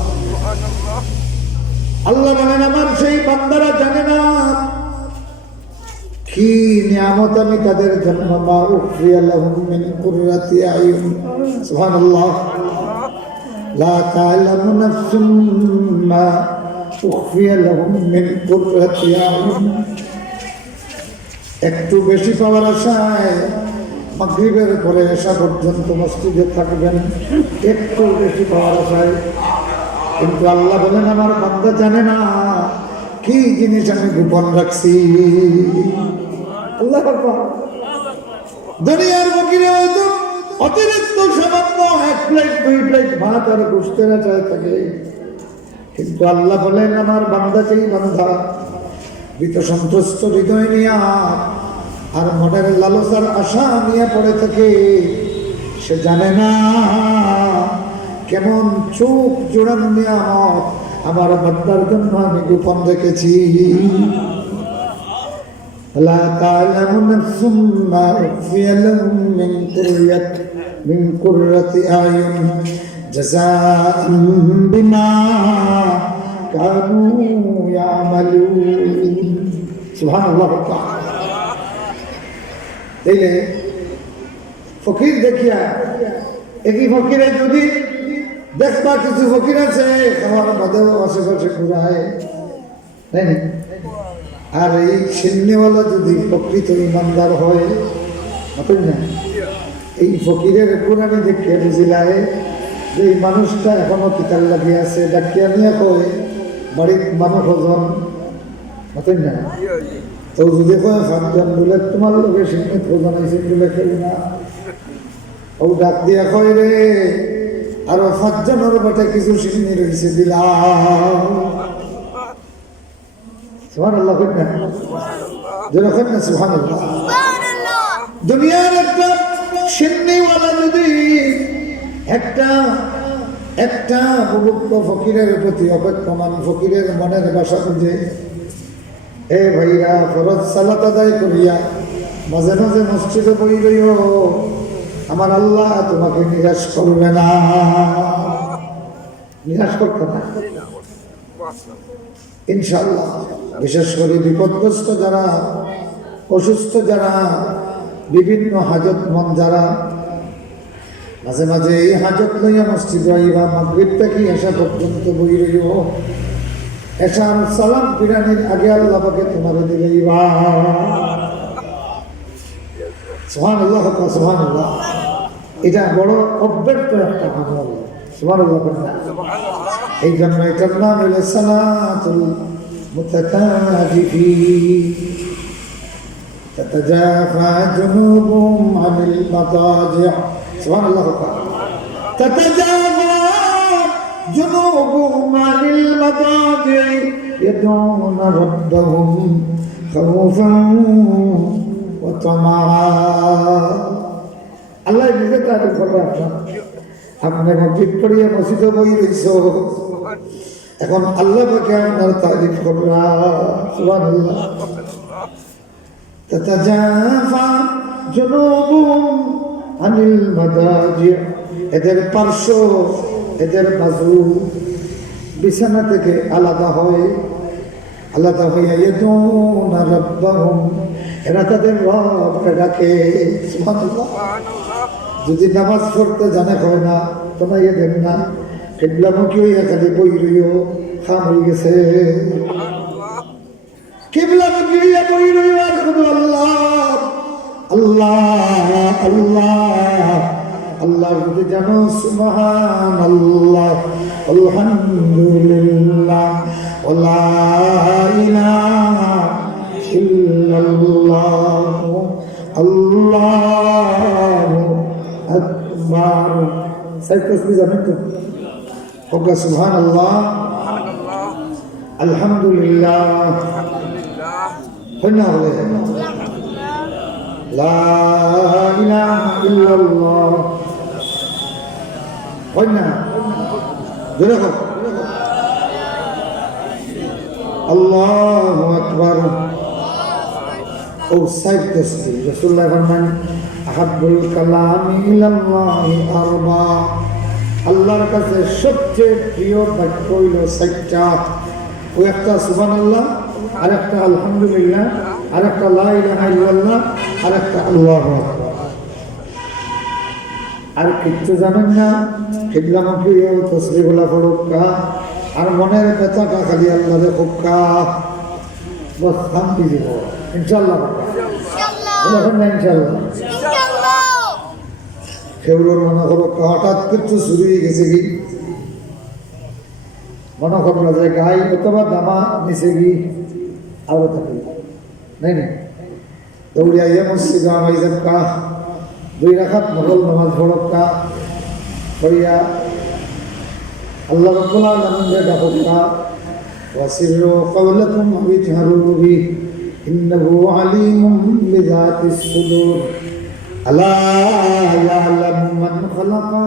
আল্লাহ বলেন আমার সেই বান্দারা জানে না কি নিয়ামত আমি তাদের জন্য মা উখফিয়া লাহুম মিন কুররাতি আয়ুন। সুবহানাল্লাহ। লা তা'লামু নাফসুম মা উখফিয়া লাহুম মিন কুররাতি আয়ুন। একটু বেশি পাওয়ার আশায় মাগরিবের পরে এশা পর্যন্ত মসজিদে থাকবেন, একটু বেশি পাওয়ার আশায়। কিন্তু আল্লাহ বলেন আমার বান্দা জানে না কি জিনিস আমি গোপন রাখছি। আল্লাহ দুনিয়ার ফকিরে হয়তো অতিরিক্ত সামান্য এক প্লেট দুই প্লেট ভাত আর গোশতের আশায় থাকে, কিন্তু আল্লাহ বলেন আমার বান্দা যেই বান্দা ভীত সন্ত্রস্ত হৃদয় নিয়া আর মনের লালসার আশা নিয়ে পড়ে থাকে, সে জানে না কেমন চোখ জোড়ানো নিয়ামত আমার বান্দার জন্য আমি গোপন রেখেছি। লা তা'লামু নাফসুম মা উখফিয়া লাহুম মিন কুররাতি আয়ুন জাযাআন বিমা কানু ইয়ামালুন। সুবহানাল্লাহ। তাইলে ফকির দেখিয়া একই ফকিরে যদি দেখবা কিছু ফকির আছে আমার বাদেও আশেপাশে ঘুরায়, তাই না? আর এই সিন্নিওয়ালা যদি প্রকৃত ইমানদার হয়, না এই ফকিরের কোরআনে দেখিয়ে বুঝিলায় যে এই মানুষটা এখনো কিতার লাগিয়ে আছে, ডাকিয়া নিয়ে কয় বাড়ির মানুষ হজন, না? তো যদি কয় ফাঁকজন বলে তোমার লোকে সিন্নি খোঁজন আইসেন বলে কেউ না, ও ডাক দিয়া কয় রে আরো 5 জনের বটে কিছু সিন্নি রয়েছে দিলাম। সুবহানাল্লাহ। যেরকম না সুবহানাল্লাহ। দুনিয়ার একটা সিন্নিওয়ালা যদি একটা বুভুক্ত ফকিরের প্রতি অপেক্ষমান ফকিরের মনের বাসা বুঝে, এ ভাইরা ফরজ সালাত আদায় করিয়া মাঝে মাঝে মসজিদে বই রইও, আমার আল্লাহ তোমাকে নিরাশ করবে না, নিরাশ করতে না ইনশাআল্লাহ। বিশেষ করে বিপদগ্রস্ত যারা, অসুস্থ যারা, বিভিন্ন হাজতমন্দ যারা, মাঝে মাঝে এই হাজত লইয়া মসজিদে আইবা, মাগরিব থেকে এশা পর্যন্ত বই রইও। এশার সালাম ফিরানির আগে আল্লাহ পাকে তোমার দিলেইবা। সুবহানাল্লাহ সুবহানাল্লাহ। এটা বড় অব্যক্ত একটা আমল। সুবহানাল্লাহ। এই জন্য এটার নাম হলো সালাতুল মুতাকাফিফিন। তাতাজাফা জুনুবুহুম আনিল মাদাজি'। সুবহানাল্লাহ। তাতাজাফা জুনুবুহুম আনিল মাদাজি' ইয়াদউনা রাব্বাহুম খাউফান আল্লাহ নিজে তাদের খবর আপনি মসজিদ পড়িয়ে মসজিদে বই রইছ এখন আল্লাহ পাকে আপনার তারিফ করবা সুবহানাল্লাহ তাতাজাফা জুনুবুহুম আনিল মাদাজি এদের পার্শ্ব এদের বাজু বিছানা থেকে আলাদা হয়ে ইয়াদুনা রাব্বাহুম এরা তাদের রবকে ডাকে সুবহানাল্লাহ যদি নামাজ পড়তে জানে হয় না তোমরা দেন না কিবলামুখী হইয়া খালি বই রইও খাম হয়ে গেছে কিবলামুখী হইয়া বই রইও আর শুধু আল্লাহ আল্লাহ আল্লাহ আল্লাহ যদি জানো সুবহানাল্লাহ আলহামদুলিল্লাহ ওয়া ইলাহা ইল্লাল্লাহ আল্লাহু আকবার সাইড তসবিহ জানেন তো হোগা সুবহানাল্লাহ আলহামদুলিল্লাহ হইনা হবে লা ইলাহা ইল্লাল্লাহ হইনা জোরে হোক আল্লাহু আকবার ও সাইড তসবিহ রাসূলুল্লাহ ফরমান আহাব্বুল কালামি ইলাল্লাহি আরবা আল্লাহর কাছে সবচেয়ে প্রিয় বাক্য হইল চারটা ও একটা সুবহানাল্লাহ আর একটা আলহামদুলিল্লাহ আর একটা লা ইলাহা ইল্লাল্লাহ আর একটা আল্লাহু আকবার আর কিচ্ছু জানেন না কিবলামুখী ও তসবিহগুলা পড়ুকা আর মনের ব্যথাটা খালি আল্লাহরে হুক্কা বস শান্তি দিব ইনশাআল্লাহ ইনশাআল্লাহ ফেব্রুয়ার মনে করো হঠাৎ কিছু শুরু হয়ে গেছে কি মনে করলো যে গাই অথবা দামা নিচে গি আরো থাকি নাই না দৌড়িয়া ইয়ে মসজিদ আমাই কা 2 রাকাত নফল নামাজ পড়কা পড়িয়া আল্লাহ রাব্বুল আলামিনের ডাককা ওয়াসিরু কওলাকুম বিজহারু বি ইন্নাহু আলিমুম বিযাতিস সুদূর আলা ইয়ালামু মান খালাকা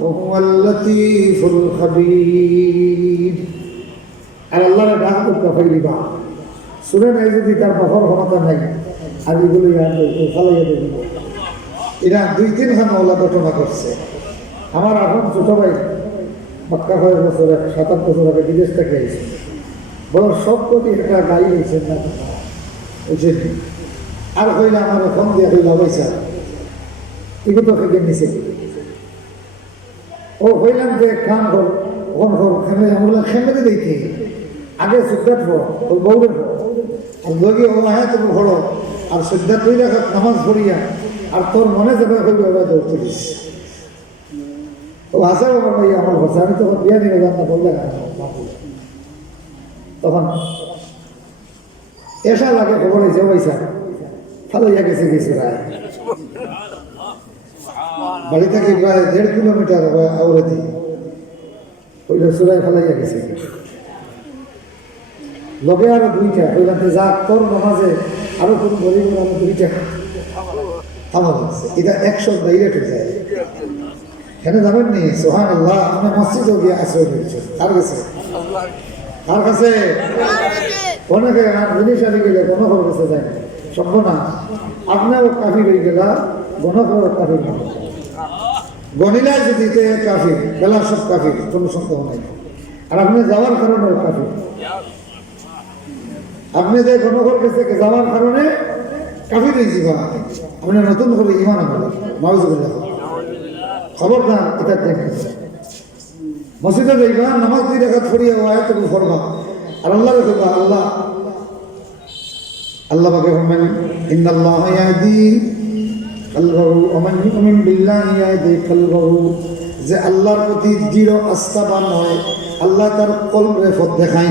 ওয়া হুয়াল লাতীফুল খাবীর আল্লাহর ডাককা ফেলিবা শুনে নাই যদি তার বাবার ক্ষমতা নাই আর এগুলো ফালাইয়া দেব এরা 2-3 খান মাওলা ঘটনা করছে আমার আপন ছোট ভাই মক্কা 5 বছর 7 বছর আগে বিদেশ থেকে এসেছে বড় সব কোটি একটা গাই হয়েছেন না বুঝছেন আর হইলে আমার ফোন দিয়ে হইল পয়সা এগুলো থেকে নিচে ও হইলাম যে খান ঘর ওখান ঘর খেমে আমরা খেমে দিতে আগে সিদ্ধাত ওই বউরের আর লোকে ও হ্যাঁ তুমি ঘোড়ো আর সিদ্ধাত হয়ে রাখা নামাজ পড়িয়া আর তোর মনে যাবে হইবে ওরা দৌড়তে দিস ও হাসা বাবা ভাই আমার ভাষা আমি তখন বিয়া নিয়ে যান না বললে তখন এসা লাগে খবর হয়েছে পয়সা ফালাইয়া গেছে কিছু রায় বাড়ি থেকে প্রায় 1.5 কিলোমিটার আওরাতি ওই সুরায় ফালাইয়া গেছে লগে আরো 2টা ওইখান থেকে যা তোর নামাজে আরো কোনো গরিব আমি 2টা থামাল আছে এটা 100 ডাইরেক্ট হয়ে যায় কেন জানেন নি সুবহানাল্লাহ আমি মসজিদে গিয়ে আশ্রয় নিয়েছি কার কাছে অনেকে জিনিস আনি গেলে গণকর কাছে যায় সম্ভব না আপনারও কাফি হয়ে গেলা গণকর কাফি গণিলা যদি কাফি বেলা সব কাফি কোনো সন্দেহ নাই আর আপনি যাওয়ার কারণে কাফি আপনি যে গণকর কাছে যাওয়ার কারণে কাফি দিয়েছি বা আপনি নতুন করে ইমান আনবেন মাউজুবিল্লাহ খবরদার এটা দেখেন মসজিদে যাইবা নামাজ 2 রাকাত পড়িয়া আয়াত পড়বা আর আল্লাহকে কইবা আল্লাহ আল্লাহ পাকে ফরমান ইন্নাল্লাহা ইয়াহদি কলবাহু ওয়া মান ইউমিন বিল্লাহি ইয়াহদি কলবাহু যে আল্লাহর প্রতি দৃঢ় আস্থাবান হয় আল্লাহ তার কলবে পথ দেখায়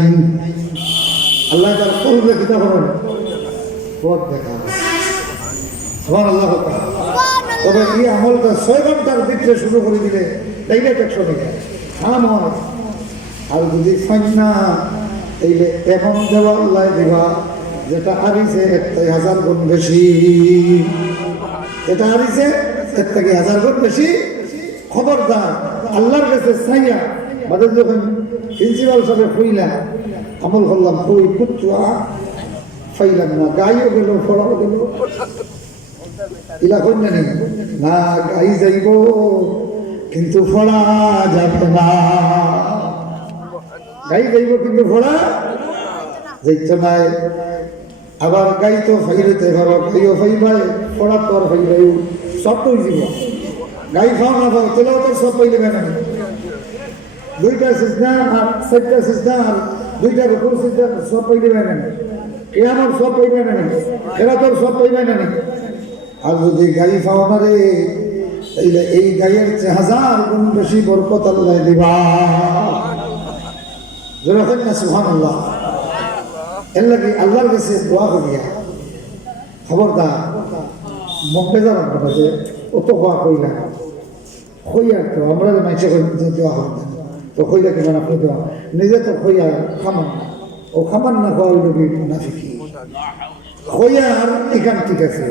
আল্লাহ তার কলবে কিতা করেন পথ দেখায় সুবহানাল্লাহ তবে এই আমলটা 6 ঘন্টার ভিতরে শুরু করে দিলে ডাইরেক্ট 100 টাকা কাম হয় আর যদি ফাইন না এইলে এখন দেওয়া আল্লাহ দিবা যেটা হারিয়েছে এর থেকে 1000 গুণ বেশি, যেটা হারিয়েছে এর থেকে 1000 গুণ বেশি। খবরদার আল্লাহর কাছে চাইয়া বাদে যখন প্রিন্সিপাল সাহেব হইলাম আমল করলাম কই কুচুয়া ফাইলাম না, গাইও গেল ফড়াও গেল, ইলা কই না না গাই যাইব কিন্তু ফড়া যাবে না, গাই যাইব কিন্তু ফড়া যাইতো নাই। আবার গাই তো ফাইলতে পারো, গাইও ফাইবাই ফড়া তো আর ফাইবাই সব তো হয়ে যাব। গাই খাও না খাও তেলেও তো সব পাইলে না, 2টা সিজদা আর 4টা সিজদা আর 2টা রুকু সিজদা সব পাইলে না, কিয়ামত সব পাইবে না, খেরাতর সব পাইবে না। আর যদি গাই খাও না রে তাইলে এই গাইয়ের 1000 গুণ বেশি বরকত আল্লাহ দিবা। যেরকম না সুবহানাল্লাহ। এর লাগি আল্লাহর কাছে দোয়া করিয়া খবরদার মক্কেজার আপনাদের অত হওয়া কইলা খইয়া তো আমরা মাইসে দেওয়া হবে না, তো খইলা কেমন আপনি দেওয়া নিজে তো খইয়া খামান না, ও খামান না খাওয়া হইল মুনাফিকি। খইয়ার এখান ঠিক আছে,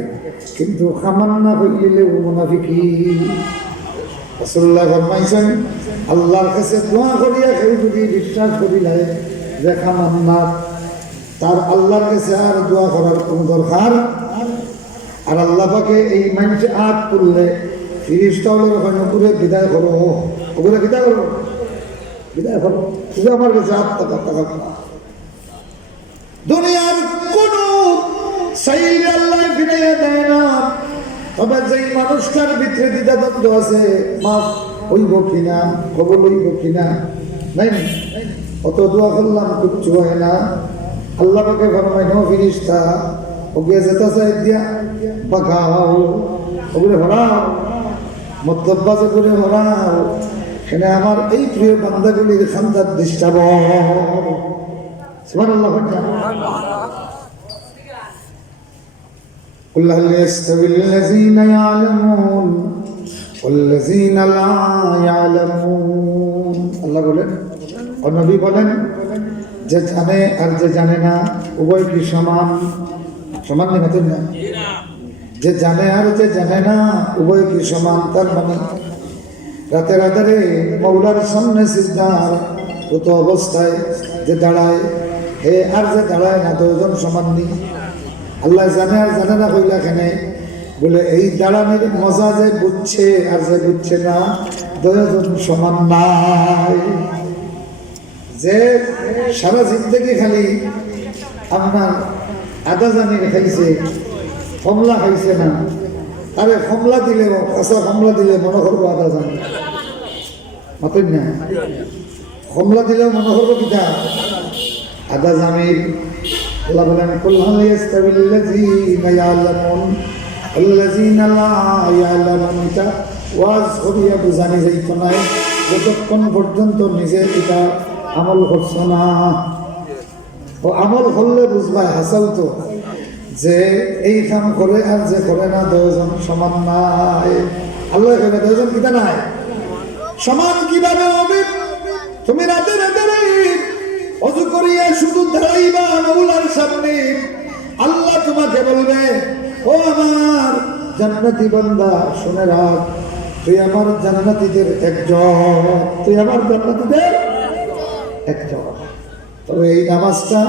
কিন্তু খামান না হইলে মুনাফিকি। রাসূলুল্লাহ ফরমাইছেন আল্লাহর কাছে দোয়া করিয়া কেউ যদি বিশ্বাস করিলে যে খামান না, তার আল্লাহর কাছে আর দোয়া করার কোনো দরকার। আর আল্লাহ পাকে এই মানুষে আট করলে ফিরিস্তাওয়ালার ওখানে উপরে বিদায় করো, ওগুলো বিদায় করো, বিদায় করো, শুধু আমার কাছে টাকা দুনিয়ার কোন চাইলে আল্লাহ ফিরাইয়া দেয় না। তবে যেই মানুষটার ভিতরে দ্বিধাদ্বন্দ্ব আছে মাফ হইব কিনা, কবল হইব কিনা, নাই অত দোয়া করলাম কিচ্ছু হয় না। আল্লাহ পাকে ফরমায় নো ফিরিস্তা ওকে যেটা চাই দিয়া বাগাও, ওগুলো হরাও, মতলব্বাজে করে হরাও, সেখানে আমার এই প্রিয় বান্দাগুলির খান্দার ডিস্টার্ব। সুবহানাল্লাহ। قل هل يستوي الذين يعلمون والذين لا يعلمون। আল্লাহ বলেন ও নবী বলেন যে জানে আর যে জানে না উভয় কি সমান? সমান নেই না, যে জানে আর যে জানে না উভয় কি সমান? তার মানে রাতে রাতে মৌলার সামনে সিজদার কত অবস্থায় যে দাঁড়ায় হে আর যে দাঁড়ায় না, দুজন সমান নেই। আল্লাহ জানে আর জানে না কইলা কেনে বলে এই দাঁড়ানির মজা যে বুঝছে আর যে বুঝছে না দুজন সমান নাই। যে সারা জিন্দগি খালি আপনার আদা জানির খাইছে, কমলা খাইছে না, আরে কমলা দিলে কাঁচা কমলা দিলে মনে করবো আদা জানি মতন না, কমলা দিলেও মনে করবো কিতা আদা জামির। আল্লাহ বলেন কুল হাল ইয়াস্তাবিল্লাযীনা ইয়ালামুন ওয়াল্লাযীনা লা ইয়ালামুন। এটা ওয়াজ করিয়া বুঝানি যাইত না যতক্ষণ পর্যন্ত নিজে এটা আমল করছ না। ও আমল করলে বুঝবাই হাসাল তো যে এই কাম করে আর যে করে না দুজন সমান নাই। আল্লাহ এখানে দুজন কিতা নাই, সমান কিভাবে হবে? তুমি রাতে রাতে অজু করিয়া শুধু দাঁড়াইবা মৌলার সামনে, আল্লাহ তোমাকে বলবে ও আমার জান্নাতি বান্দা শুনে রাখ তুই আমার জান্নাতীদের একজন, তুই আমার জান্নাতীদের একজন। তবে এই নামাজটা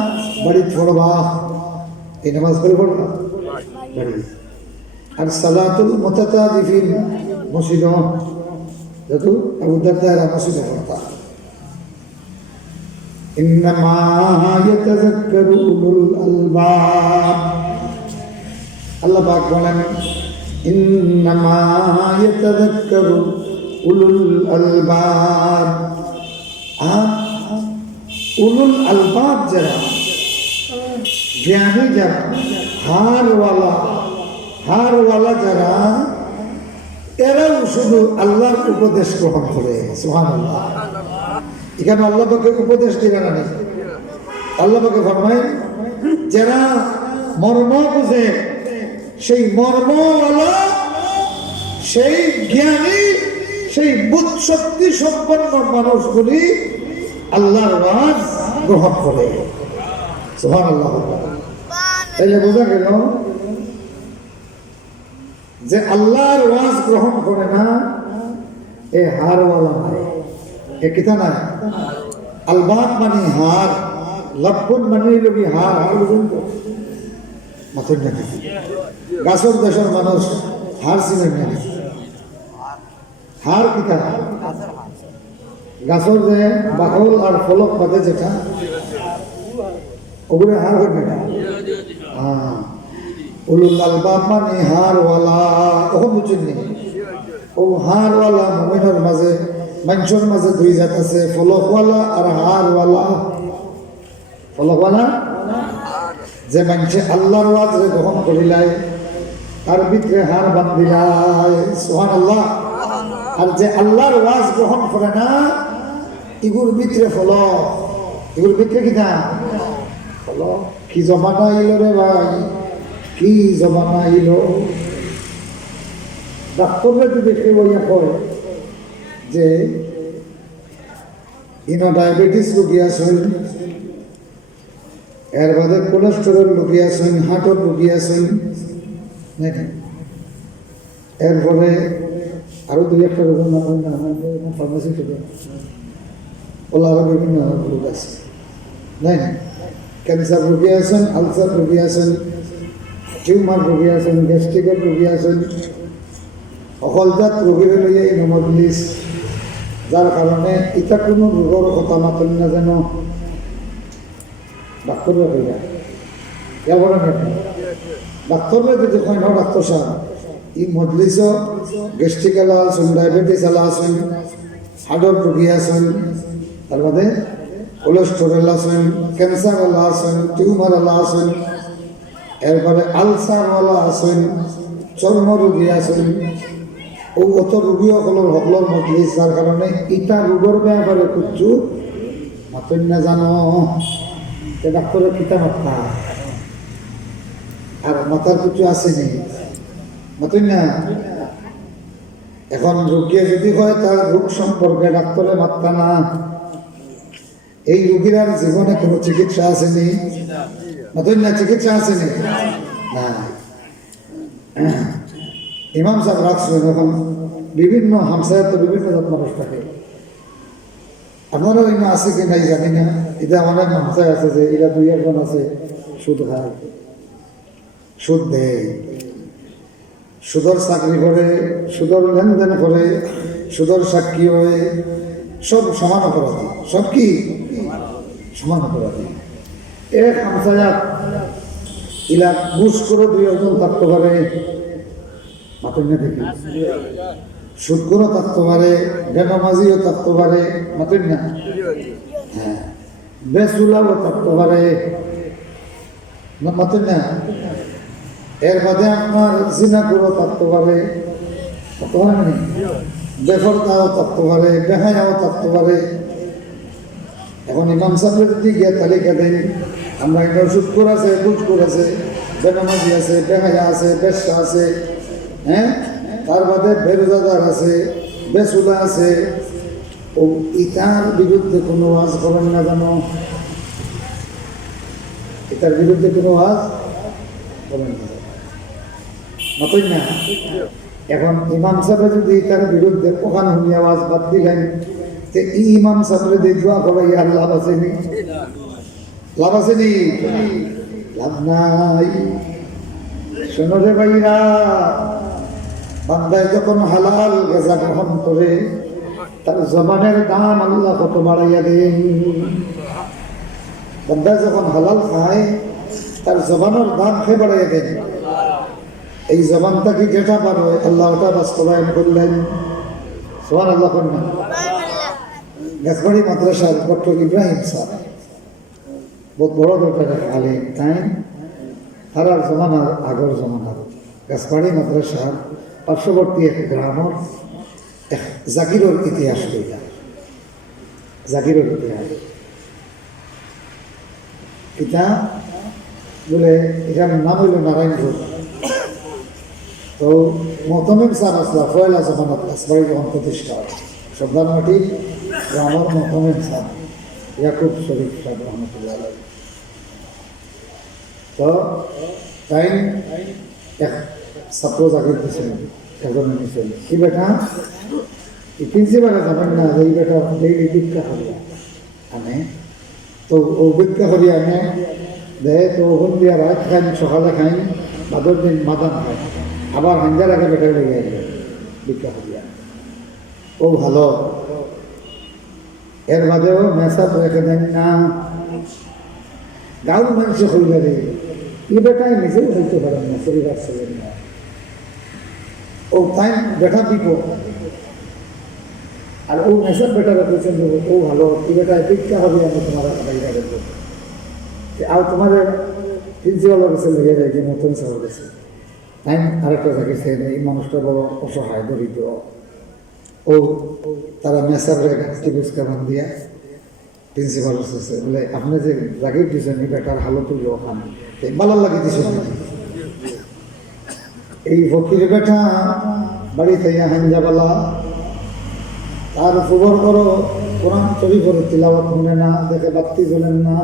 বাড়ি পড়বা, এই নামাজ করে পড়বা বাড়ি। আর সালাতুল মুতাতাদিফিন মসজিদ, যত আবু দারদা মসজিদে পড়তা। ইন্নামা ইয়াতাযাক্কারু উলুল আলবাব। আল্লাহ পাক বলেন ইন্নামা ইয়াতাযাক্কারু উলুল আলবাব। উলুল আলবাব যারা জ্ঞানী, যারা হারওয়ালা যারা, এরাও শুধু আল্লাহর উপদেশ গ্রহণ করে। সুবহানাল্লাহ। এখানে আল্লাহ পাকে উপদেশ দিবেন না, আল্লাহ পাকে ফরমায় যারা মর্ম বুঝে, সেই মর্মওয়ালা, সেই জ্ঞানী, সেই বুধ শক্তি সম্পন্ন মানুষগুলি আল্লাহর ওয়াজ গ্রহণ করে। সুবহানাল্লাহ। তাইলে বোঝা গেল যে আল্লাহর ওয়াজ গ্রহণ করে না এ হারওয়ালা নাই, এ কিতা নাই। আলবাত মানে হার, লক্ষণ মানে লোকি হার, হার বুঝুন তো মাথুর নাকি গাছর দেশের মানুষ হার চিনেন নাকি? হার কিতা গাছর যে বাকল আর ফলক বাদে যেটা ওগুলো হার হয় না। হ্যাঁ, উলুল আলবাব মানে হারওয়ালা, ওখান বুঝছেন নি? ও হারওয়ালা মুমিনের মাঝে মানুষের মাঝে দুই জাত আছে, ফলকওয়ালা আর হারওয়ালা। ফলকওয়ালা যে মানুষে আল্লাহর ওয়াজ গ্রহণ করিলাই তার ভিতরে হার বান্ধিলাই, সুবহানাল্লাহ। আর যে আল্লাহর ওয়াজ গ্রহণ করে না ইগুর ভিতরে ফলক, ইগুর ভিতরে কি না ফলক। কি জমানা আইলো রে ভাই, কি জমানা আইলো। ডাক্তাররা তো দেখে বইয়া কয় যে ইনো ডায়াবেটিস রোগী আছেন, এর বাদে কোলেস্টেরল রোগী আছেন, হার্টের রোগী আছেন, এরপরে আরো দুই একটা রোগ ফার্মাসি থেকে ওলা আরো বিভিন্ন রোগ আছে, নাই না? ক্যান্সার রোগী আছেন, আলসার রোগী আছেন, টিউমার রোগী আছেন, গ্যাস্ট্রিকের রোগী আছেন, অকলজাত রোগীরে লইয়া এই নমজলিস, যার কারণে এটা কোনো রোগের কথা মাতেন না যেন ডাক্তাররা হয়ে যায়। বলেন ডাক্তাররা যদি হয় না ডাক্তার সাহেব এই মজলিস গ্যাস্ট্রিক এলা আছেন, ডায়াবেটিস এলা আছেন, হার্টের রোগী আছেন, তার বাদে কোলেস্টেরল আছেন, ক্যান্সার এলা আছেন, টিউমার এলা আছেন, এরপরে আলসারওয়ালা আছেন, চর্ম রোগী আছেন, ও অত রোগী সকলের মজলিস, যার কারণে ইটা রোগের ব্যাপারে কিছু মাতেন না জানো। ডাক্তারের কিতা মাথা আর মাথার কিছু আসেনি, মাতেন না। এখন রোগীরা যদি হয় তার রোগ সম্পর্কে ডাক্তারের মাত্রা না, এই রোগীর আর জীবনে কোনো চিকিৎসা আসেনি, মাতেন না, চিকিৎসা আসেনি না। ইমাম সাহেব রাখছেন এখন বিভিন্ন হামসায় তো বিভিন্ন জাত মানুষ থাকে, আপনারা এখানে আছে কি নাই জানি না। এটা অনেক হামসায় আছে যে এরা দুই একজন আছে সুদ খায়, সুদ দেয়, সুদর চাকরি করে, সুদর লেনদেন করে, সুদর সাক্ষী হয়ে, সব সমান অপরাধী, সব কি সমান অপরাধী। এক হামসায়াত ইলা ঘুষ করে দুই একজন থাকতে পারে, মাতেন না দেখি সুদ করে থাকতে পারে, বেনামাজিও থাকতে পারে, মাতেন না, হ্যাঁ, বেসুলাও থাকতে পারে, মাতেন না। এর বাদে আপনার জিনা করে থাকতে পারে, বেফরদাও থাকতে পারে, বেহায়াও থাকতে পারে। এখন ইমাম সাহেবের যদি গিয়ে তালিকা দেন, আমরা এটা সুদ করে আছে, বুঝ করে আছে, বেনামাজি আছে, বেহায়া আছে, বেশ্যা আছে, হ্যাঁ, তার বাদে বেরোজাদার আছে, বেসুলা আছে, ও ইটার বিরুদ্ধে কোনো ওয়াজ করেন না জানো, এটার বিরুদ্ধে কোনো ওয়াজ করেন না, মতই না। এখন ইমাম সাহেব যদি তার বিরুদ্ধে ওখানে হুমিয়া আওয়াজ বাদ দিলেন, তো এই ইমাম সাহেবের দিয়ে দোয়া করাই আর লাভ আসেনি, লাভ আসেনি, লাভ নাই। শোনো রে ভাইরা, বান্দায় যখন হালাল গেজা গ্রহণ করে তার জবানের দাম আল্লাহ কত বাড়াইয়া দেন। বান্দায় যখন হালাল খায় তার জবানের দাম খেয়ে বাড়াইয়া দেন। এই জবানটাকে যেটা পারো আল্লাহ ওটা বাস্তবায়ন করলেন। সুবহানাল্লাহ কন্যা গাছবাড়ি মাদ্রাসার ডক্টর ইব্রাহিম স্যার বহুত বড় দরকার আলেম, তাই হারার জমানার আগর জমানার গাছবাড়ি মাদ্রাসার পার্শ্ববর্তী এক গ্রামের জাকিরের ইতিহাস কইলা, জাকিরের ইতিহাস এটা বলে এখানে নাম হইল নারায়ণপুর। তো মোহতমিম স্যার আসলা ফয়লা জমানাত গাছবাড়ি যখন প্রতিষ্ঠা হয়, সর্দারমাটি গ্রামের মোহতমিম স্যার ইয়াকুব শরীফ সাহেব রহমতুল্লাহ। তো তাই এক ছাত্র চাকরি দিয়েছেন একজন নিয়েছেন কি বেটা প্রিন্সিপালে যাবেন না এই বেটা ডেইলি ভিক্ষা করি আনে তো ও ভিক্ষা করি আনে দেয় তো ওখান দিয়ে রাত খাইন সকালে খাইন বাদর দিন মাদান খাই আবার হাঞ্জার আগে বেটা লেগে আসবে ভিক্ষা করি আনে ও ভালো এর বাদেও মেসাজ রেখে দেন না গাঁর মানুষে হইলে রে এই বেটাই নিজেই হইতে পারেন না পরিবার ছিলেন না ও তাই বেটা দিব আর ও মেসাজ বেটা রেখেছেন ও ভালো এই বেটায় ভিক্ষা হবে আমি তোমার বাইরে রেখে আর তোমার প্রিন্সিপালের কাছে লেগে যায় যে নতুন সাহর গেছে তাই আরেকটা থাকেছে এই মানুষটা বড় অসহায় দরিদ্র ও তারা মেসারে টিপুসকামান দিয়া প্রিন্সিপাল আছে বলে আপনি যে জাগিয়ে দিয়েছেন এই বেটার হালো তুলি ওখান ভালো লাগে দিয়েছেন এই ফকির বেটা বাড়িতে হাঞ্জাবালা তার খবর করো কোরআন শরীফের তিলাওয়াত শুনে না দেখে বাত্তি জ্বলেন না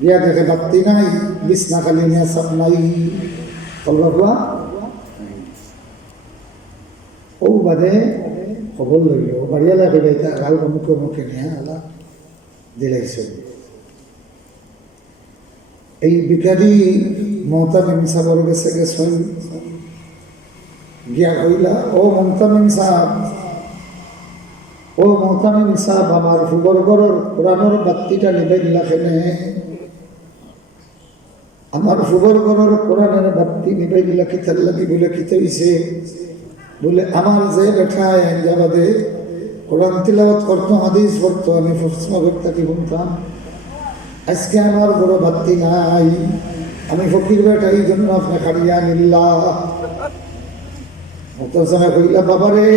গিয়া দেখে বাত্তি নাই বিছনা খালি মেসাব নাই কলবা ও বাদে খবর লইল বাড়িয়ালা কইলে গাল মুখে মুখে নিয়ে আলা দিলাইছে এই বিকারি মহতামিম সাহর গেছে গেছেন গিয়া কইলা ও মহতামিম সাহেব আমার ফুবর গরর কোরআনের বাত্তিটা নিবে দিলাখেনে আমার ফুবর গরর কোরআনের বাত্তি নিবে দিলা কিতার লাগি বলে কিতে হইছে বলে আমার যে বেঠায় আঞ্জাবাদে কোরআন তিলাওয়াত করতো হাদিস পড়তো আমি ফসমা করতে শুনতাম আজকে আমার বড় বাত্তি নাই আমি ফকির বেটা এই জন্য আপনি খাড়িয়া নিল্লা অত সময় কইলা বাবারে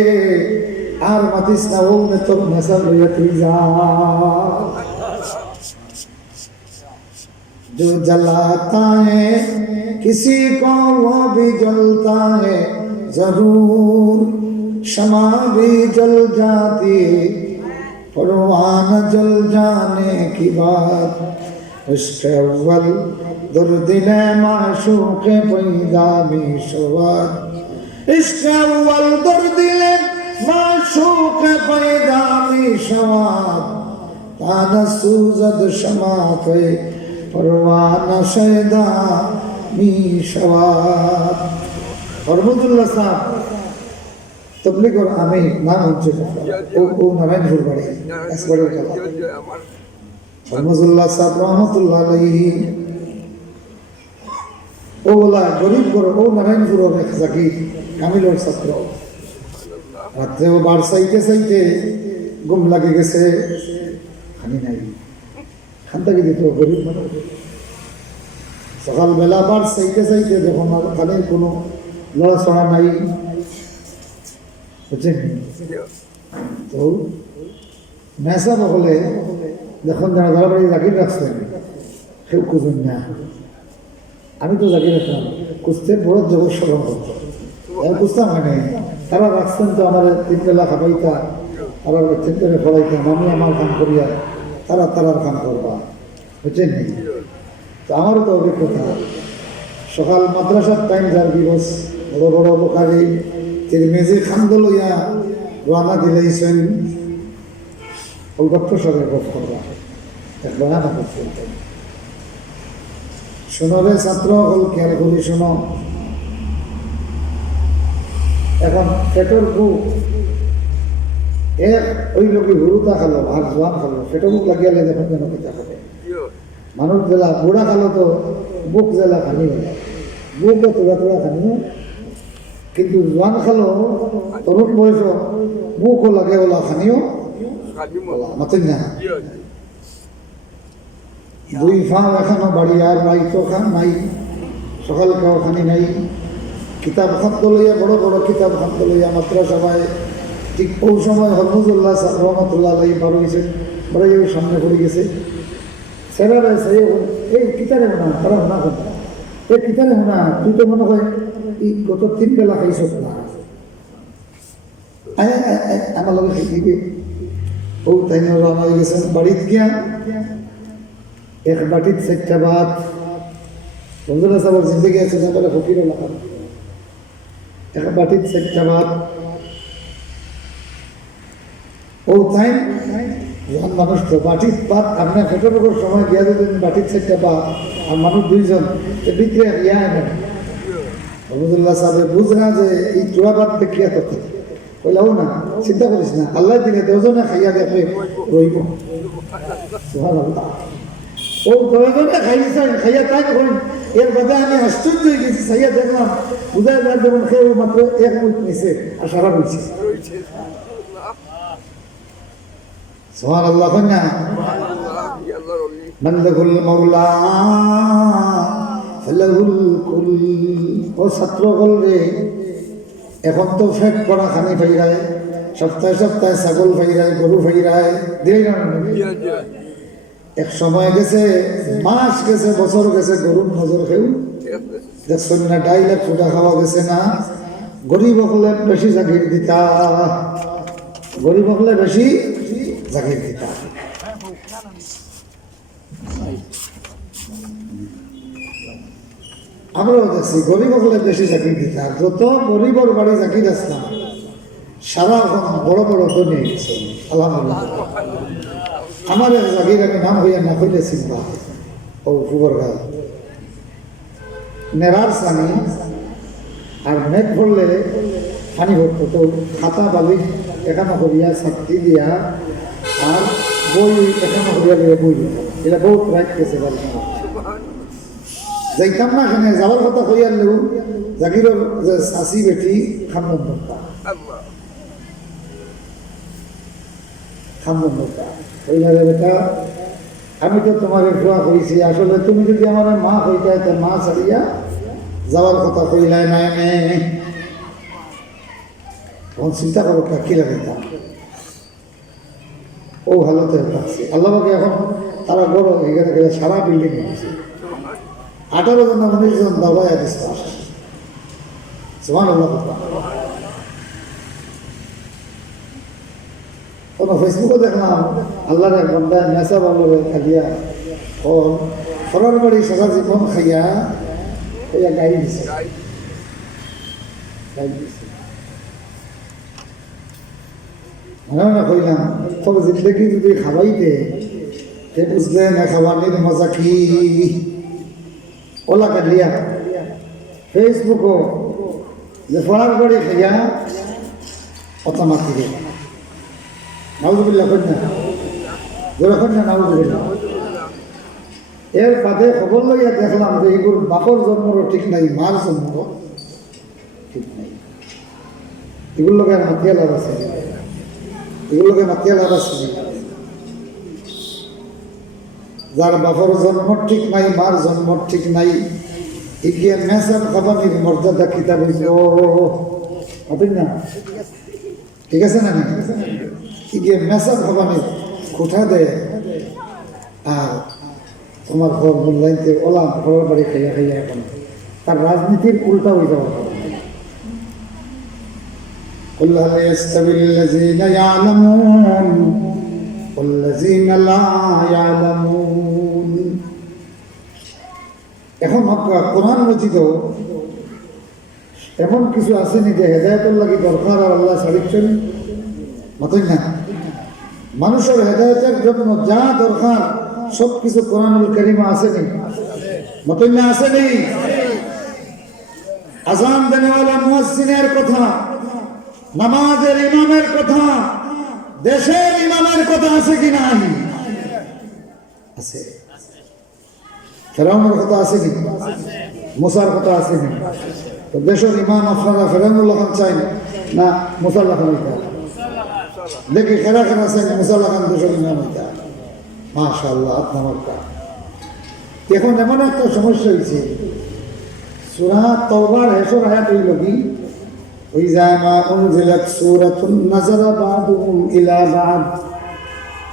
আর মাতিস না ও মে তোর মেসাল লইয়া তুই যা जो जलाता है किसी को वो भी जलता है जरूर शमा भी जल जाती परवाना जल जाने की बात इश्क अव्वल दुर्दिल माशूक पैदा में शवाद इश्क अव्वल दुर्दिल माशूक पैदा में शवाद ताना सूजद शमा के परवाना शैदा में शवाद हरमतुल्लाह साहब तबलीग और आमी नाम उनसे ओ नारायणपुर बड़े इस बड़े का हरमतुल्लाह साहब रहमतुल्लाह अलैहि ओ बोला गरीब करो ओ नारायणपुर और एक जाकी कामिल और ছাত্র রাতে ও বার সাইতে সাইতে ঘুম লাগে গেছে খানি নাই খান্তাকে দিত গরিব মানুষ সকালবেলা বার সাইতে সাইতে যখন খানির কোনো লড়াচড়া নাই বুঝছেন তো মেসা বলে যখন যারা ধরাবাড়ি জাগির রাখছেন কেউ খুঁজুন না আমি তো জাগির রাখলাম খুঁজতে বড় জগৎ স্মরণ করতো বুঝতাম মানে তারা রাখছেন তো আমার 3 বেলা খাবাইতা তারা চিন্তা ফলাইতাম আমি আমার কাম করিয়া তারা তারার কাম করবা বুঝছেন নি তো আমারও তো অভিজ্ঞতা সকাল মাদ্রাসার টাইম যার দিবস বড় বড় বোকারি তিরমিজি খান্দ লইয়া রানা দিলাইছেন ওই গপ্প সরে গপ করবা একবার না করতে শোনো রে ছাত্র হল খেয়াল করি শোনো এখন পেটের বুক ওই লোকে হুরুতা খালো আর জোয়ান খালো পেটের বুক লাগিয়ালে দেখুন যেন কিতা হবে মানুষ জেলা বুড়া খালো তো বুক জেলা খানি হয় বুকও তোড়া তোড়া খানি কিন্তু জোয়ান খালো তরুণ বয়স বুকও লাগে ওলা খানিও মাতেন না দুই ফাঁক এখনো বাড়ি আর নাই তো খান নাই সকাল খাওয়া খানি নাই কিতাব খাদ্য লইয়া বড় বড় কিতাব খাদ্য লইয়া মাদ্রাসায় ঠিক ওই সময় হরমুজুল্লাহ রহমতুল্লাহ আলাই বার হয়েছে বড় সামনে পড়ে গেছে সেরারা এই কিতারে হোনা তারা হোনা কথা এই কিতারে হোনা তুই তো মনে হয় এই গত 3 বেলা খাইছ না আমার লগে খাইবি ও তাই রওনা হয়ে গেছেন বাড়িতে গিয়া এক বাটিত 4টা ভাত বন্ধুরা সবার জিন্দগি আছে না বলে ফকির লাগান একটা বাটির সেটটা ভাত ও তাই যখন মানুষ তো বাটির ভাত আপনার ফেটোর উপর সময় গিয়া দেবেন বাটির সেটটা ভাত আর মানুষ দুইজন বিক্রিয়া ইয়া নেন রহমতুল্লাহ সাহেব বুঝনা যে এই চূড়া ভাত দেখিয়া তো কইলাও না চিন্তা করিস না আল্লাহ দিলে দুজনে খাইয়া দেখে রইব সুবহানাল্লাহ ও দুজনে খাইছেন খাইয়া তাই করেন এর বাদে আমি আশ্চর্য হয়ে গেছি খাইয়া দেখলাম বুঝাই যায় যেমন খেয়ে মাত্র এক মুঠ নিছে আর সারা বলছি সুবহানাল্লাহ কন্যা মানলাহুল মাওলা ফালাহুল কুল ও ছাত্র বলরে এখন তো ফেট করা খানি ফাইরায় সপ্তাহে সপ্তাহে ছাগল ফাইরায় গরু ফাইরায় দিয়ে এক সময় গেছে মাস গেছে বছর গেছে গরুর নজর খেউ দেখছেন না 2.5 লাখ টাকা খাওয়া গেছে না গরিব হলে বেশি জাগির দিতা গরিব হলে বেশি জাগির দিতা আমরাও দেখছি গরিব হলে বেশি জাকির দিতে আর যত গরিবর বাড়ি জাকির আসলাম সারাক্ষণ বড় বড় ধনী গেছে আলহামদুলিল্লাহ আমার এক জাকির আমি নাম হইয়া না কইলে চিনবা ও ফুবর গাল নেরার সানি আর মেঘ পড়লে পানি ভরতো তো খাতা বালি এখানো করিয়া ছাত্রী দিয়া আর বই এখানো করিয়া দিয়ে বই দিত এটা বহুত রাইট গেছে বাড়ি যাইতাম না এখানে যাওয়ার কথা কই আনলেও জাকিরের যে শাশি বেটি খামবন্ধা ওইভাবে বেটা আমি তো তোমার দোয়া করেছি আসলে তুমি যদি আমার মা হইতে তো মা ছাড়িয়া যাওয়ার কথা কইলাই নাই তখন চিন্তা করো কি লাগাইতাম ও ভালোতে থাকছে আল্লাহকে এখন তারা বড় এখানে সারা বিল্ডিং হয়েছে 18 জন 19 জন দাওয়ায় হাদিস পাস সুবহানাল্লাহ কোন ফেসবুকে দেখলাম আল্লাহর এক বান্দা মেসা বলরে খালিয়া ও ফরার বাড়ি সারা জীবন খাইয়া খাইয়া গাই দিছে মনে কইলাম তবে জিন্দগি যদি খাওয়াইতে তে বুঝলে না খাওয়ানির মজা কি ওলা কালিয়া ফেসবুকও যে ফরার বাড়ি খাইয়া অত মাতি রে নাউজুবিল্লাহ কন্যা জোরা কন্যা নাউজুবিল্লাহ এর বাদে খবর লইয়া দেখলাম যে এগুলোর বাপর জন্মরও ঠিক নাই মার জন্মরও ঠিক নাই এগুলো লোকে মাতিয়া লাভ আছে এগুলো লোকে মাতিয়া লাভ আছে যার বাপর জন্ম ঠিক নাই মার জন্ম ঠিক নাই এগিয়ে মেসান খাবানির মর্যাদা কিতাব হবে না ঠিক আছে না এগিয়ে মেসান খাবানির কোঠা দেয় আর তোমার ঘর মূল্যায়নতে ওলা ঘরের বাড়ি খাইয়া খাইয়া এখন তার রাজনীতির উল্টা হয়ে যাওয়া قل هل يستوي الذين يعلمون والذين لا يعلمون এখন কোরআন মজিদ এমন কিছু আসেনি যে হেদায়তের লাগি দরকার আর আল্লাহ ছাড়িচ্ছেন মতই না মানুষের হেদায়তের জন্য যা দরকার সব কিছু কোরআনুল কারীমে আসেনি মতই না আসেনি আযান দেনেওয়ালা মুয়াজ্জিনের কথা নামাজের ইমামের কথা দেশের ইমামের কথা আছে কি নাই আছে ফেরাউনের কথা আছে কি মুসার কথা আছে কি তো দেশের ইমাম আপনারা ফেরাউনুল্লাহ খান চাই না মুসাল্লাহ খান হইতা দেখি খেলা খেলা আছে মুসাল্লাহ খান দেশের ইমাম হইতা মাশাআল্লাহ আপনার এখন এমন একটা সমস্যা হয়েছে সূরা তাওবার হেসর আয়াত হইল কি وإذا ما أنزلت سورة نظر بعضهم إلى بعض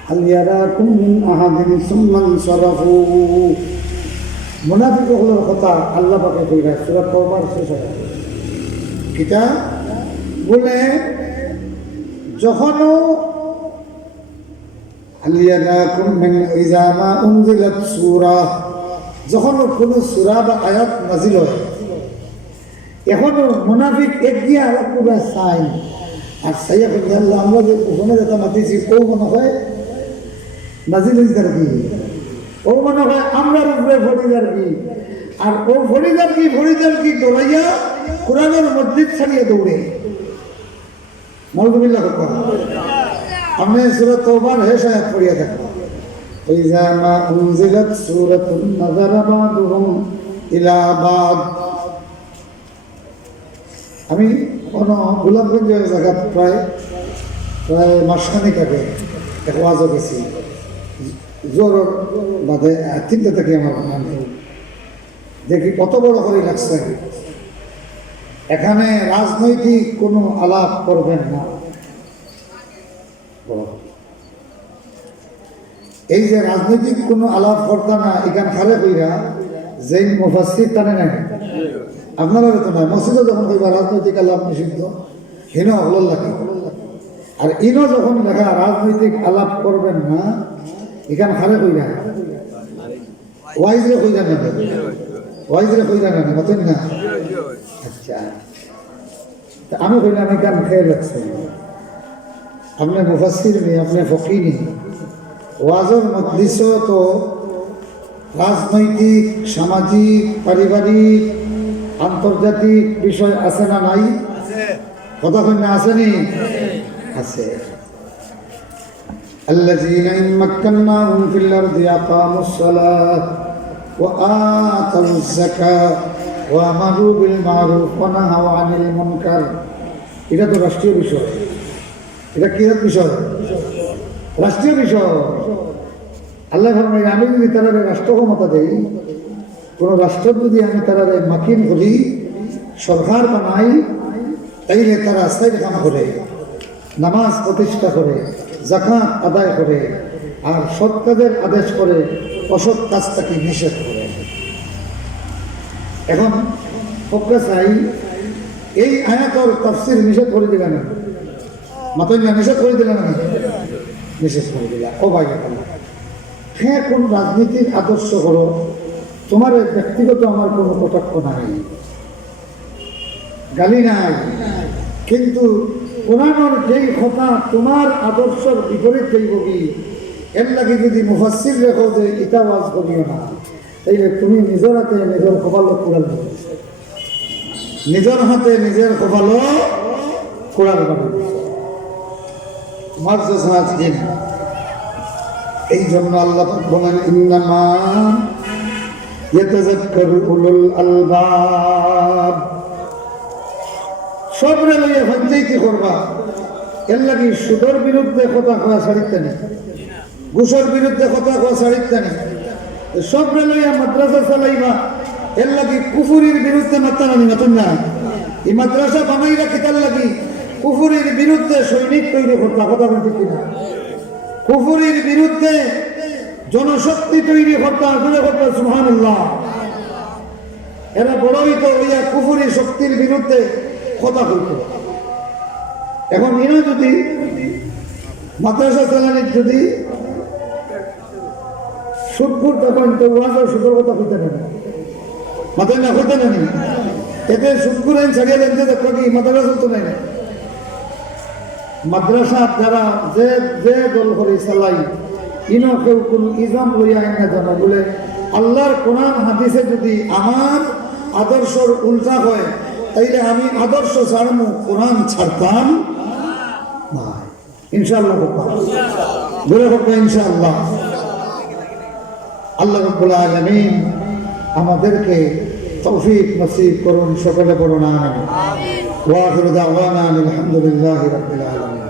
هل يراكم من أحد ثم انصرفوا মুনাফিক হলোর কথা আল্লাহ পাকে কইরা সূরা তাওবার শেষ হয় কিতা বলে যখন هل يراكم من إذا ما أنزلت سورة যখন কোনো সূরা বা আয়াত নাজিল হয় এখনো মুনাফিক এগিয়ে আলাদা চাই আর সাইয়া আল্লাহ আমরা যে ওখানে যেটা মাতিছি ও মনে হয় নাজিল হয়েছে আর কি ও মনে হয় আমরা উপরে ফরিদার কি আর ও ফরিদার কি দৌড়াইয়া কোরআনের মসজিদ ছাড়িয়ে দৌড়ে নাউযুবিল্লাহ আমি সূরা তাওবার শেষ আয়াত পড়িয়া থাকবো ইযা মা উনজিলাত সূরাতুন নাযারা বা'দুহুম ইলা বা'দ আমি গোলাপগঞ্জের জায়গা প্রায় মাসখানেক আগে এক ওয়াজও গেছি জোর বাদে 3টা থেকে আমার মনে দেখি কত বড় করে লাগছে এখানে রাজনৈতিক কোনো আলাপ করবেন না এই যে রাজনৈতিক কোনো আলাপ করতা না এখান খালে কইরা যে মুফাসসির টানে নাই আপনারা তো না মসজিদে যখন কইবা রাজনৈতিক আলাপ নিষিদ্ধ হেন হল লাগে আর ইনো যখন লেখা রাজনৈতিক আলাপ করবেন না এখান খালে কইরা ওয়াইজরে কইরা না বুঝেন না আচ্ছা আমি কইলাম এখান খেয়ে লাগছে আপনি মুফাসসির নেই আপনি ফকি নেই ওয়াজের মজলিস তো রাজনৈতিক সামাজিক পারিবারিক আন্তর্জাতিক বিষয় আছে না নাই কথা কন্যা আসেনি আছে الذين إن مكناهم في الأرض أقاموا الصلاة وآتوا الزكاة وأمروا بالمعروف ونهوا عن المنكر এটা তো রাষ্ট্রীয় বিষয় এটা কি বিষয় রাষ্ট্রীয় বিষয় আল্লাহ ফরমায় আমি যদি তারা রাষ্ট্র ক্ষমতা দেই কোন রাষ্ট্র যদি আমি তারা মাকিন করি সরকার বানাই তাইলে তারা সাইড কাম করে নামাজ প্রতিষ্ঠা করে যাকাত আদায় করে আর সৎ কাজের আদেশ করে অসৎ কাজটাকে নিষেধ করে এখন পক্ষে চাই এই আয়াতর তাফসীর নিষেধ করে দিলেন না মাত্র নিষেধ করে দিলেন না নিষেধ করে দিলা ও ভাই হ্যাঁ কোন রাজনীতির আদর্শ করো তোমার ব্যক্তিগত আমার কোনো কটাক্ষ নাই গালি নাই কিন্তু কোরআনের যেই কথা তোমার আদর্শের বিপরীত যেই বলি এর লাগে যদি মুফাসসির রেখো যে ইটা ওয়াজ করিও না তাইলে তুমি নিজের হাতে নিজের কপালক কোরআন নিজের হাতে নিজের কপালক কোরআন দিন এই জন্য আল্লাহ বলেন ইন্নামা ইয়াতাযাক্কারু উলুল আলবাব সবরে লইয়া পঞ্চায়েতি করবা এর লাগি সুদের বিরুদ্ধে কথা কয়া ছাড়িতে নেই ঘুষের বিরুদ্ধে কথা কয়া ছাড়িতে নেই সবরে লইয়া মাদ্রাসা চালাইবা এর লাগি কুফুরির বিরুদ্ধে মাত্রা নানি মাতুন না এই মাদ্রাসা বানাই রাখি তার লাগি কুফুরির বিরুদ্ধে সৈনিক তৈরি করতা কথা বলতে কিনা কুফুরির বিরুদ্ধে জনশক্তি তৈরি করতা আসলে করতা সুবহানাল্লাহ এরা বড়ই তো হইয়া কুফুরি শক্তির বিরুদ্ধে কথা বলতো এখন এরা যদি মাদ্রাসা চালানির যদি সুদপুর তখন তো ওয়াজের সুদের কথা হইতে না মাথায় না হইতে না এতে সুদপুর আইন ছাড়িয়ে দেন যে দেখো কি মাদ্রাসা চলতো নাই মাদ্রাসা যারা যে যে দল করে চালাই ইনো কেউ কোনো ইজাম লইয়া আইন না জানা বলে আল্লাহর কোরআন হাদিসে যদি আমার আদর্শর উল্টা হয় তাইলে আমি আদর্শ ছাড়মু কোরআন ছাড়তাম না ইনশাআল্লাহ বলে হোক ইনশাআল্লাহ আল্লাহ রাব্বুল আলামিন আমাদেরকে তৌফিক নসিব করুন সকলে পড়ুন আমিন ওয়া আখিরু দাওয়ানা আলহামদুলিল্লাহি রাব্বিল আলামিন